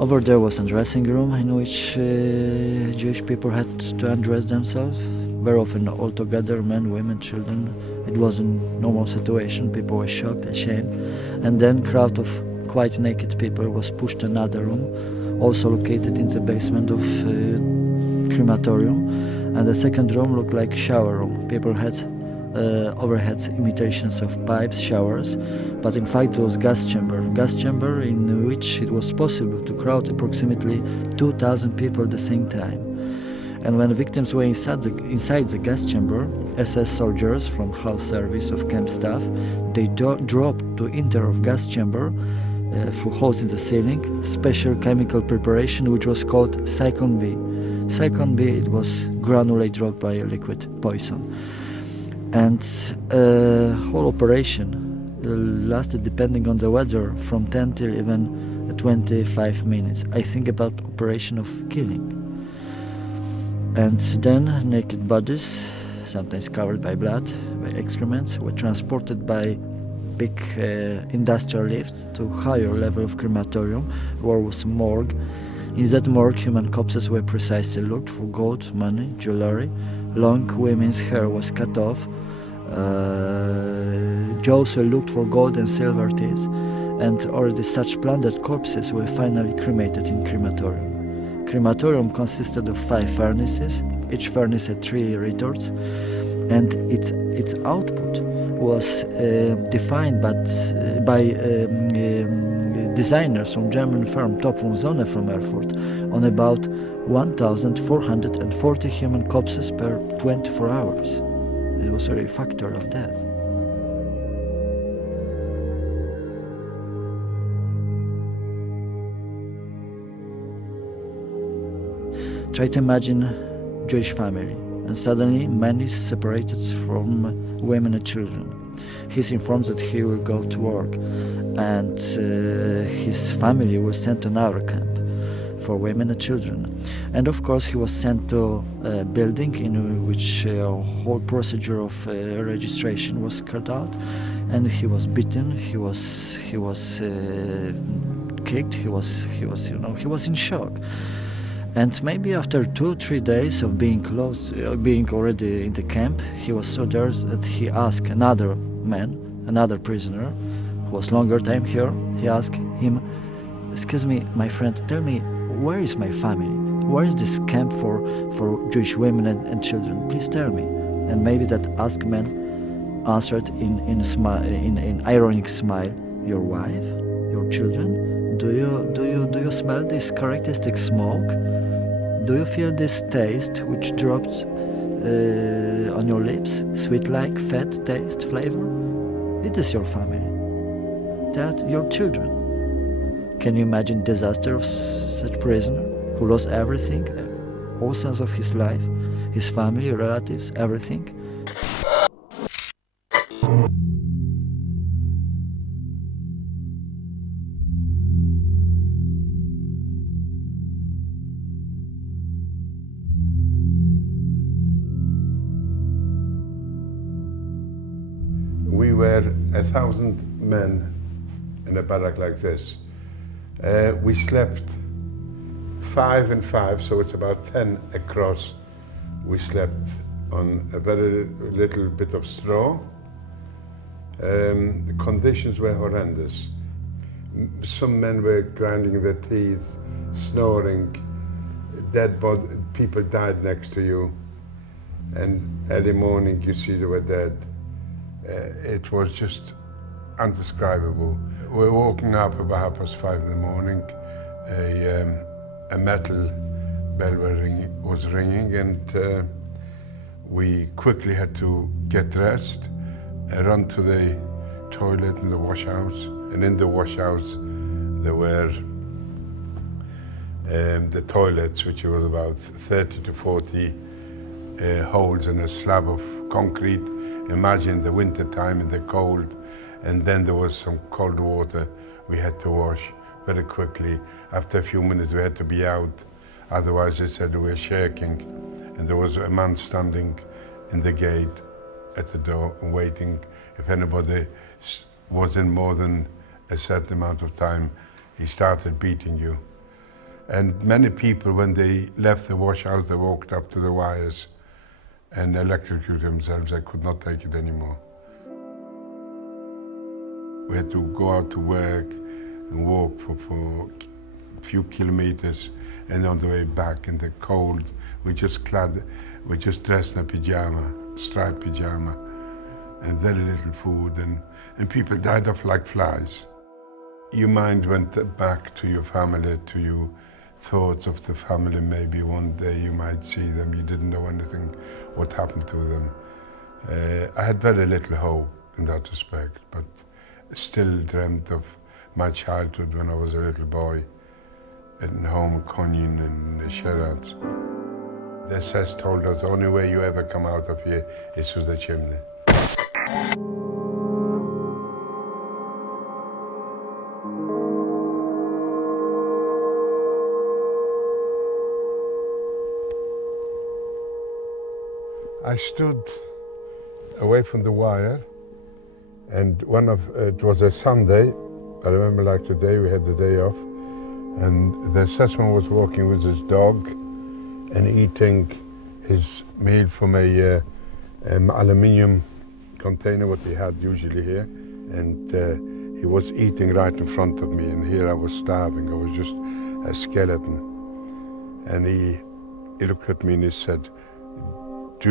Over there was a dressing room in which Jewish people had to undress themselves, very often all together, men, women, children. It was a normal situation, people were shocked, ashamed. And then a crowd of quite naked people was pushed to another room, also located in the basement of crematorium. And the second room looked like shower room. People had overhead imitations of pipes, showers, but in fact it was gas chamber in which it was possible to crowd approximately 2,000 people at the same time. And when the victims were inside the gas chamber, SS soldiers from health service of camp staff, they dropped to enter of gas chamber through holes in the ceiling, special chemical preparation which was called Cyclone B. Cyclone B, it was granulate drug by a liquid poison. And whole operation lasted, depending on the weather, from 10 till even 25 minutes. I think about operation of killing. And then naked bodies, sometimes covered by blood, by excrements, were transported by big industrial lifts to higher level of crematorium, where was morgue. In that morgue, human corpses were precisely looked for gold, money, jewelry. Long women's hair was cut off. Jaws were looked for gold and silver teeth, and already such plundered corpses were finally cremated in crematorium. Crematorium consisted of 5 furnaces. Each furnace had 3 retorts, and its output was defined by designers from German firm Top von Sonne from Erfurt on about 1,440 human corpses per 24 hours. It was a factor of that. Try to imagine Jewish family, and suddenly man is separated from women and children. He's informed that he will go to work, and his family was sent to another camp for women and children. And of course he was sent to a building in which a whole procedure of registration was carried out, and he was beaten, he was kicked, he was in shock. And maybe after 2-3 days of being already in the camp, he was so there that he asked another man, another prisoner, who was longer time here, he asked him, "Excuse me, my friend, tell me, where is my family? Where is this camp for Jewish women and children? Please tell me." And maybe that asked man answered in ironic smile, "Your wife, your children? Do you smell this characteristic smoke? Do you feel this taste which dropped on your lips, sweet-like, fat taste, flavor? It is your family. That your children." Can you imagine disaster of such prisoner who lost everything, all sense of his life, his family, relatives, everything? We were 1,000 men in a barrack like this. We slept 5 and 5, so it's about 10 across. We slept on a very little bit of straw. The conditions were horrendous. Some men were grinding their teeth, snoring. Dead people died next to you, and early morning you see they were dead. It was just undescribable. We were waking up about 5:30 in the morning. A metal bell was ringing, and we quickly had to get dressed, run to the toilet in the wash house. And in the wash house, there were the toilets, which was about 30 to 40 holes in a slab of concrete. Imagine the winter time in the cold, and then there was some cold water we had to wash very quickly. After a few minutes we had to be out, otherwise they said we were shaking, and there was a man standing in the gate at the door waiting. If anybody was in more than a certain amount of time, he started beating you. And many people, when they left the wash house, they walked up to the wires and electrocuted themselves. They could not take it anymore. We had to go out to work and walk for a few kilometers, and on the way back in the cold, we just dressed in a pyjama, striped pyjama, and very little food, and people died off like flies. Your mind went back to your family, to your thoughts of the family. Maybe one day you might see them. You didn't know anything what happened to them. I had very little hope in that respect, but still dreamt of my childhood when I was a little boy at home at Conyin and the Sherrads. The SS told us the only way you ever come out of here is through the chimney. I stood away from the wire, and it was a Sunday. I remember like today, we had the day off, and the assessment was walking with his dog and eating his meal from a aluminium container, what he had usually here, and he was eating right in front of me, and here I was starving. I was just a skeleton. And he looked at me and he said,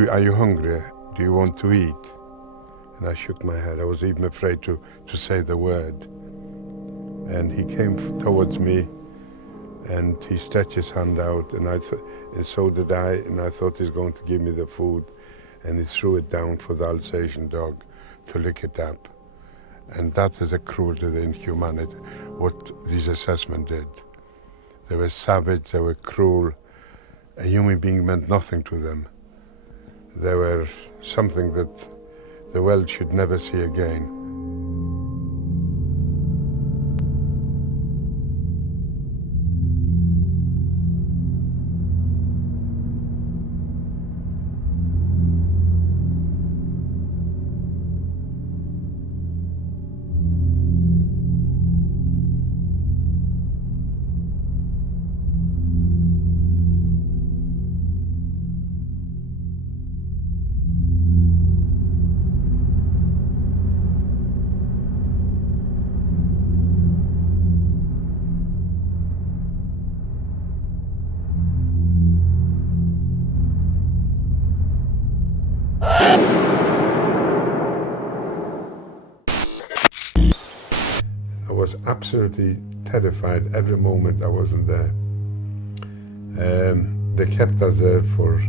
"Are you hungry? Do you want to eat?" And I shook my head. I was even afraid to say the word. And he came towards me, and he stretched his hand out, and so did I, and I thought he's going to give me the food, and he threw it down for the Alsatian dog to lick it up. And that is a cruelty, the inhumanity, what these assessments did. They were savage, they were cruel. A human being meant nothing to them. They were something that the world should never see again. I was absolutely terrified every moment I wasn't there. They kept us there for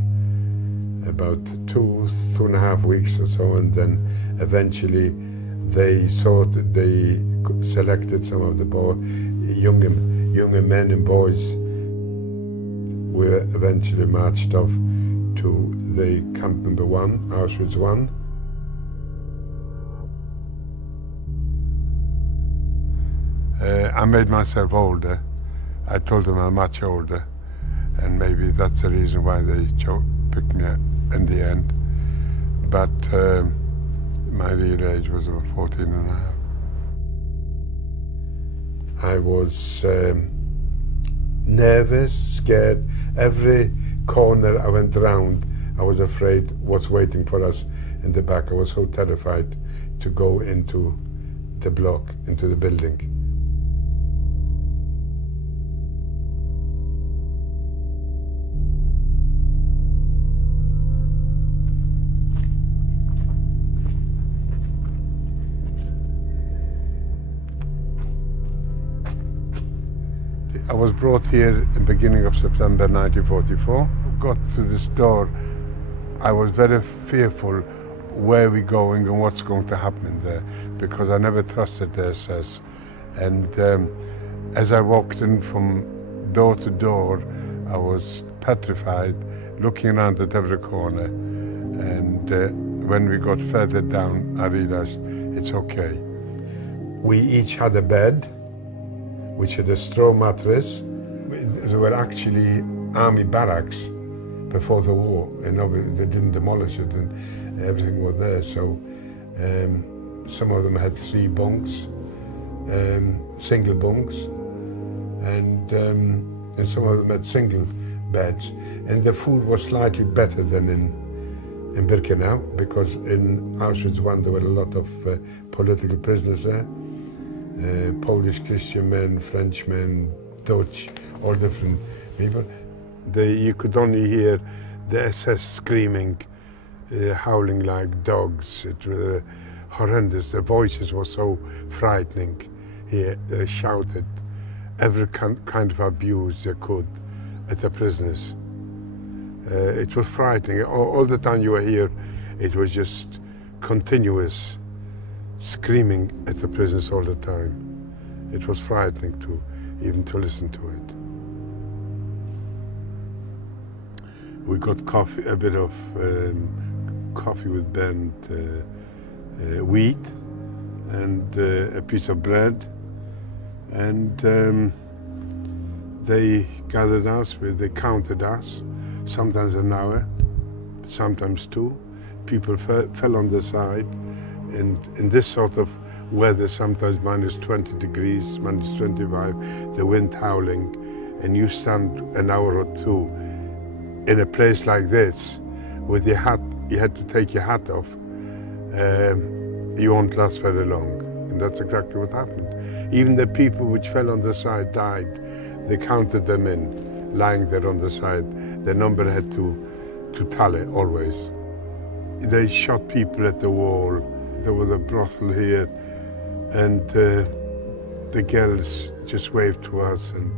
about 2.5 weeks or so, and then eventually they selected some of the younger men and boys. We were eventually marched off to the camp number 1, Auschwitz 1. I made myself older. I told them I'm much older, and maybe that's the reason why they picked me in the end. But my real age was about 14 and a half. I was nervous, scared. Every corner I went around, I was afraid what's waiting for us in the back. I was so terrified to go into the block, into the building. I was brought here in the beginning of September 1944. Got to this door, I was very fearful where we're going and what's going to happen there, because I never trusted the SS. And as I walked in from door to door, I was petrified, looking around at every corner. And when we got further down, I realized it's okay. We each had a bed, which had a straw mattress. There were actually army barracks before the war, and they didn't demolish it, and everything was there. So some of them had 3 bunks, single bunks, and some of them had single beds. And the food was slightly better than in Birkenau, because in Auschwitz I there were a lot of political prisoners there. Polish Christian men, French men, Dutch, all different people. You could only hear the SS screaming, howling like dogs. It was horrendous. The voices were so frightening here. They shouted every kind of abuse they could at the prisoners. It was frightening. All the time you were here, it was just continuous screaming at the prisoners all the time. It was frightening even to listen to it. We got coffee, a bit of coffee with burnt wheat and a piece of bread, and they gathered us, they counted us, sometimes an hour, sometimes 2. People fell on the side. And in this sort of weather, sometimes -20 degrees, -25, the wind howling, and you stand an hour or 2 in a place like this with your hat, you had to take your hat off, you won't last very long. And that's exactly what happened. Even the people which fell on the side died. They counted them in, lying there on the side. The number had to tally always. They shot people at the wall. There was a brothel here, and the girls just waved to us, and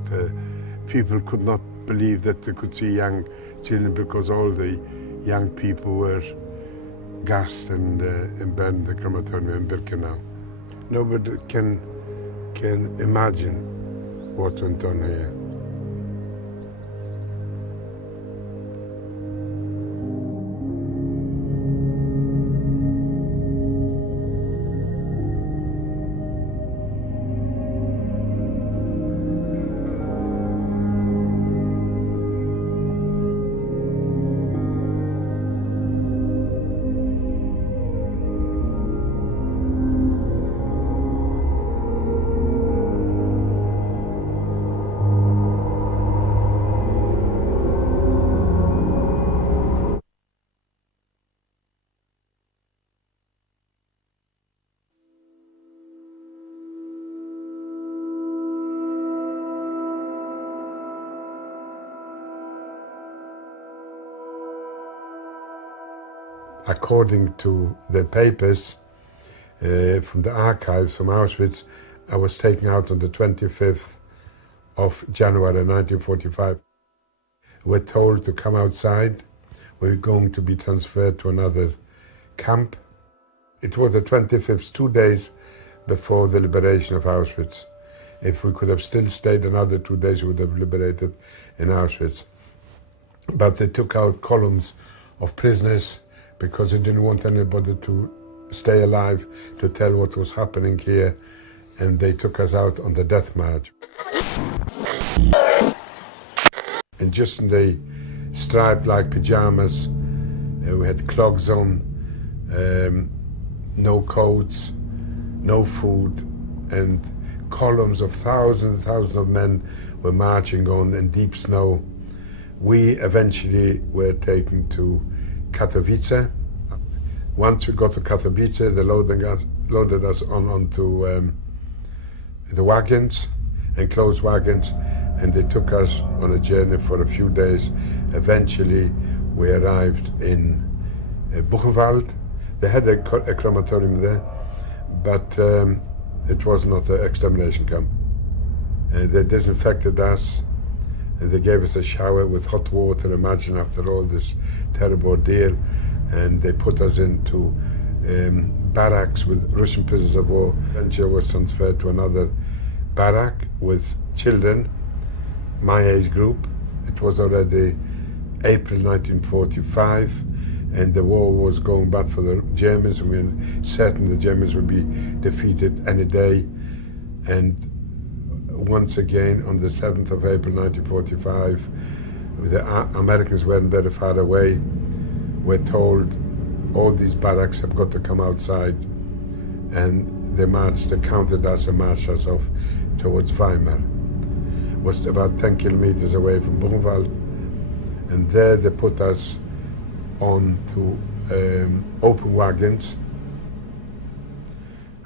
people could not believe that they could see young children, because all the young people were gassed and burned in the crematorium in Birkenau. Nobody can imagine what went on here. According to the papers from the archives from Auschwitz, I was taken out on the 25th of January 1945. We're told to come outside. We're going to be transferred to another camp. It was the 25th, 2 days before the liberation of Auschwitz. If we could have still stayed another 2 days, we would have liberated in Auschwitz. But they took out columns of prisoners because they didn't want anybody to stay alive to tell what was happening here, and they took us out on the death march. And just in the striped like pajamas, we had clogs on, no coats, no food, and columns of thousands and thousands of men were marching on in deep snow. We eventually were taken to Katowice. Once we got to Katowice, they loaded us onto the wagons, enclosed wagons, and they took us on a journey for a few days. Eventually, we arrived in Buchenwald. They had a crematorium there, but it was not an extermination camp. They disinfected us, and they gave us a shower with hot water, imagine, after all this terrible ordeal. And they put us into barracks with Russian prisoners of war. And I was transferred to another barrack with children, my age group. It was already April 1945, and the war was going bad for the Germans. We were certain the Germans would be defeated any day. And once again, on the 7th of April 1945, the Americans weren't very far away. We're told all these barracks have got to come outside, and they counted us and marched us off towards Weimar. It was about 10 kilometers away from Buchenwald, and there they put us on to open wagons.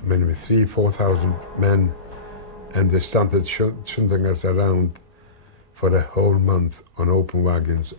I mean, with 4,000 men, and they started shunting us around for a whole month on open wagons.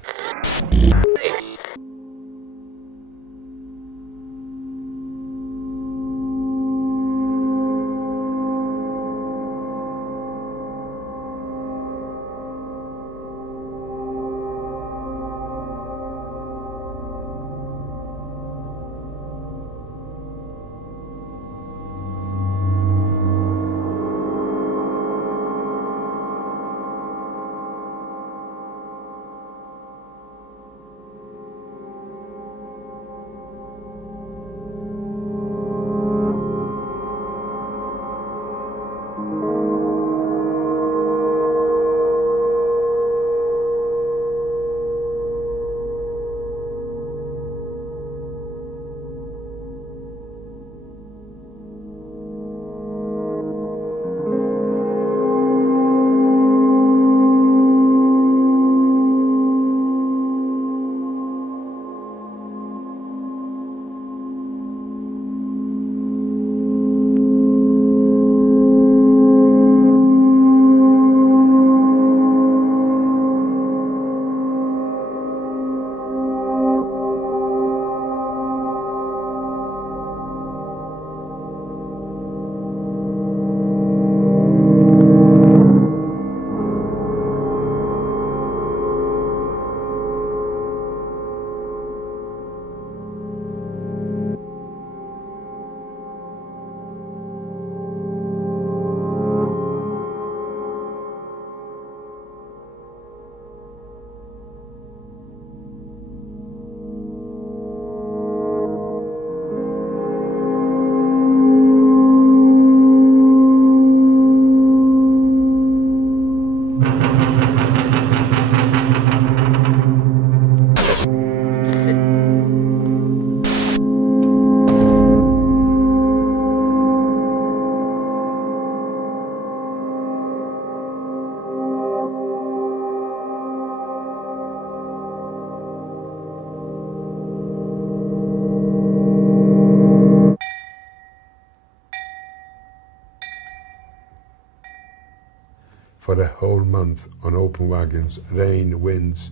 For a whole month on open wagons, rain, winds,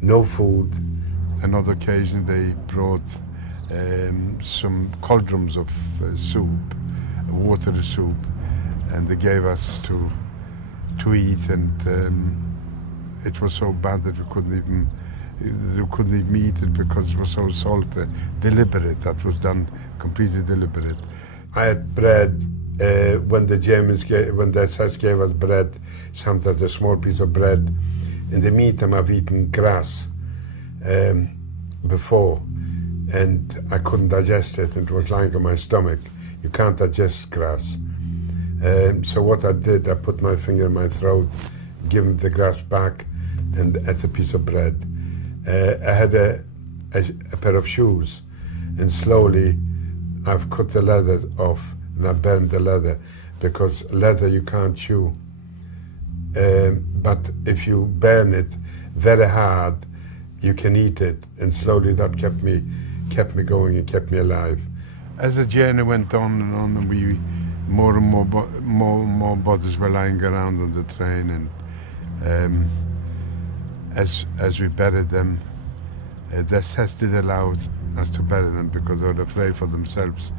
no food. Another occasion they brought some cauldrons of soup, water soup, and they gave us to eat, and it was so bad that we couldn't even eat it because it was so salty. Deliberate, that was done completely deliberate. I had bread. When the SS gave us bread, sometimes a small piece of bread. In the meantime, I've eaten grass before, and I couldn't digest it, and it was lying on my stomach. You can't digest grass. So what I did, I put my finger in my throat, give him the grass back, and ate a piece of bread. I had a pair of shoes, and slowly I've cut the leather off, and I burned the leather, because leather you can't chew. But if you burn it very hard, you can eat it, and slowly that kept me going and kept me alive. As the journey went on, and more and more bodies were lying around on the train, and as we buried them, the SS did allow us to bury them because they were afraid for themselves.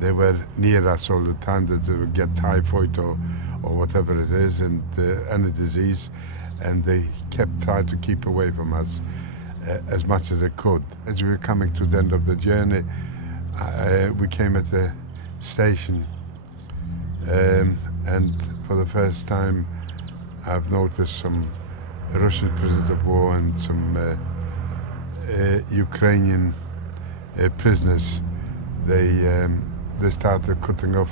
They were near us all the time, that they would get typhoid or whatever it is, and any disease, and they tried to keep away from us as much as they could. As we were coming to the end of the journey, we came at the station, and for the first time I've noticed some Russian prisoners of war and some Ukrainian prisoners. They started cutting off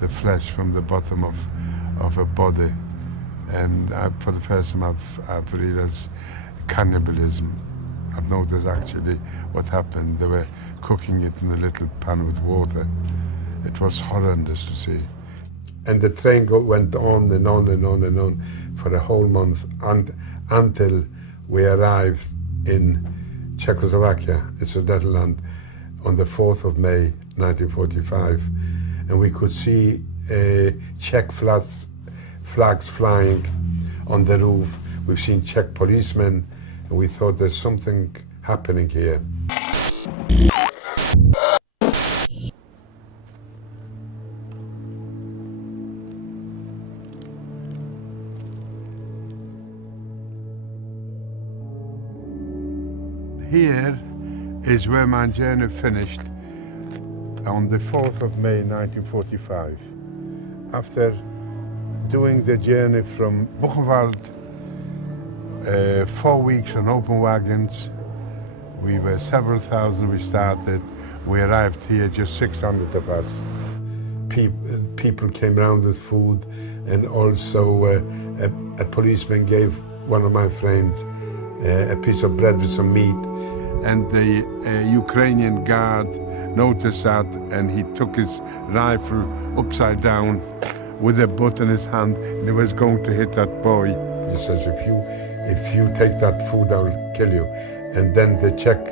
the flesh from the bottom of a body, and for the first time I've realized cannibalism. I've noticed actually what happened. They were cooking it in a little pan with water. It was horrendous to see. And the train went on and on and on and on for a whole month, until we arrived in Czechoslovakia, it's a Netherlands, on the 4th of May 1945, and we could see Czech flags flying on the roof. We've seen Czech policemen, and we thought there's something happening here. Here is where my journey finished on the 4th of May 1945. After doing the journey from Buchenwald, 4 weeks on open wagons, we were several thousand we started. We arrived here, just 600 of us. People came around with food, and also a policeman gave one of my friends a piece of bread with some meat. And the Ukrainian guard noticed that, and he took his rifle upside down with a butt in his hand, and he was going to hit that boy. He says, if you take that food, I will kill you. And then the Czech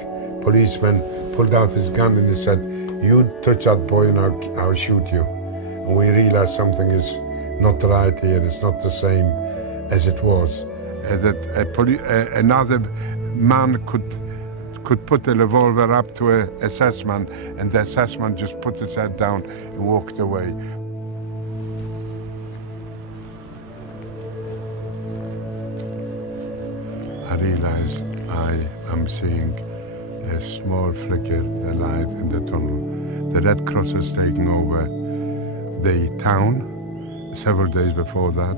policeman pulled out his gun and he said, you touch that boy and I'll shoot you. And we realized something is not right here, it's not the same as it was. Another man could put the revolver up to a SS-man, and the SS-man just put his head down and walked away. I realized I am seeing a small flicker, a light in the tunnel. The Red Cross is taking over the town several days before that,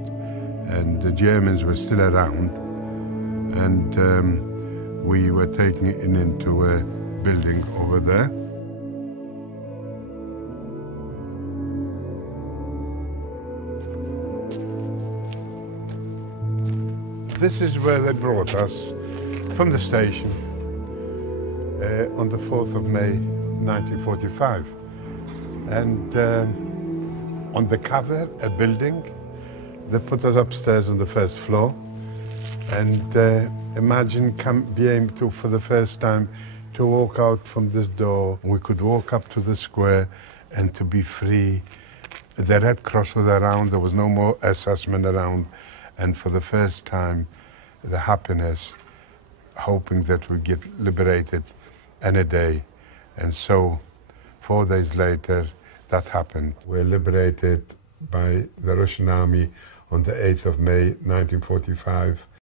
and the Germans were still around, and we were taken into a building over there. This is where they brought us from the station on the 4th of May 1945. And on the cover, a building. They put us upstairs on the first floor, and imagine being able to, for the first time, to walk out from this door. We could walk up to the square and to be free. The Red Cross was around, there was no more SS men around, and for the first time, the happiness, hoping that we get liberated any day. And so, 4 days later, that happened. We were liberated by the Russian army on the 8th of May 1945.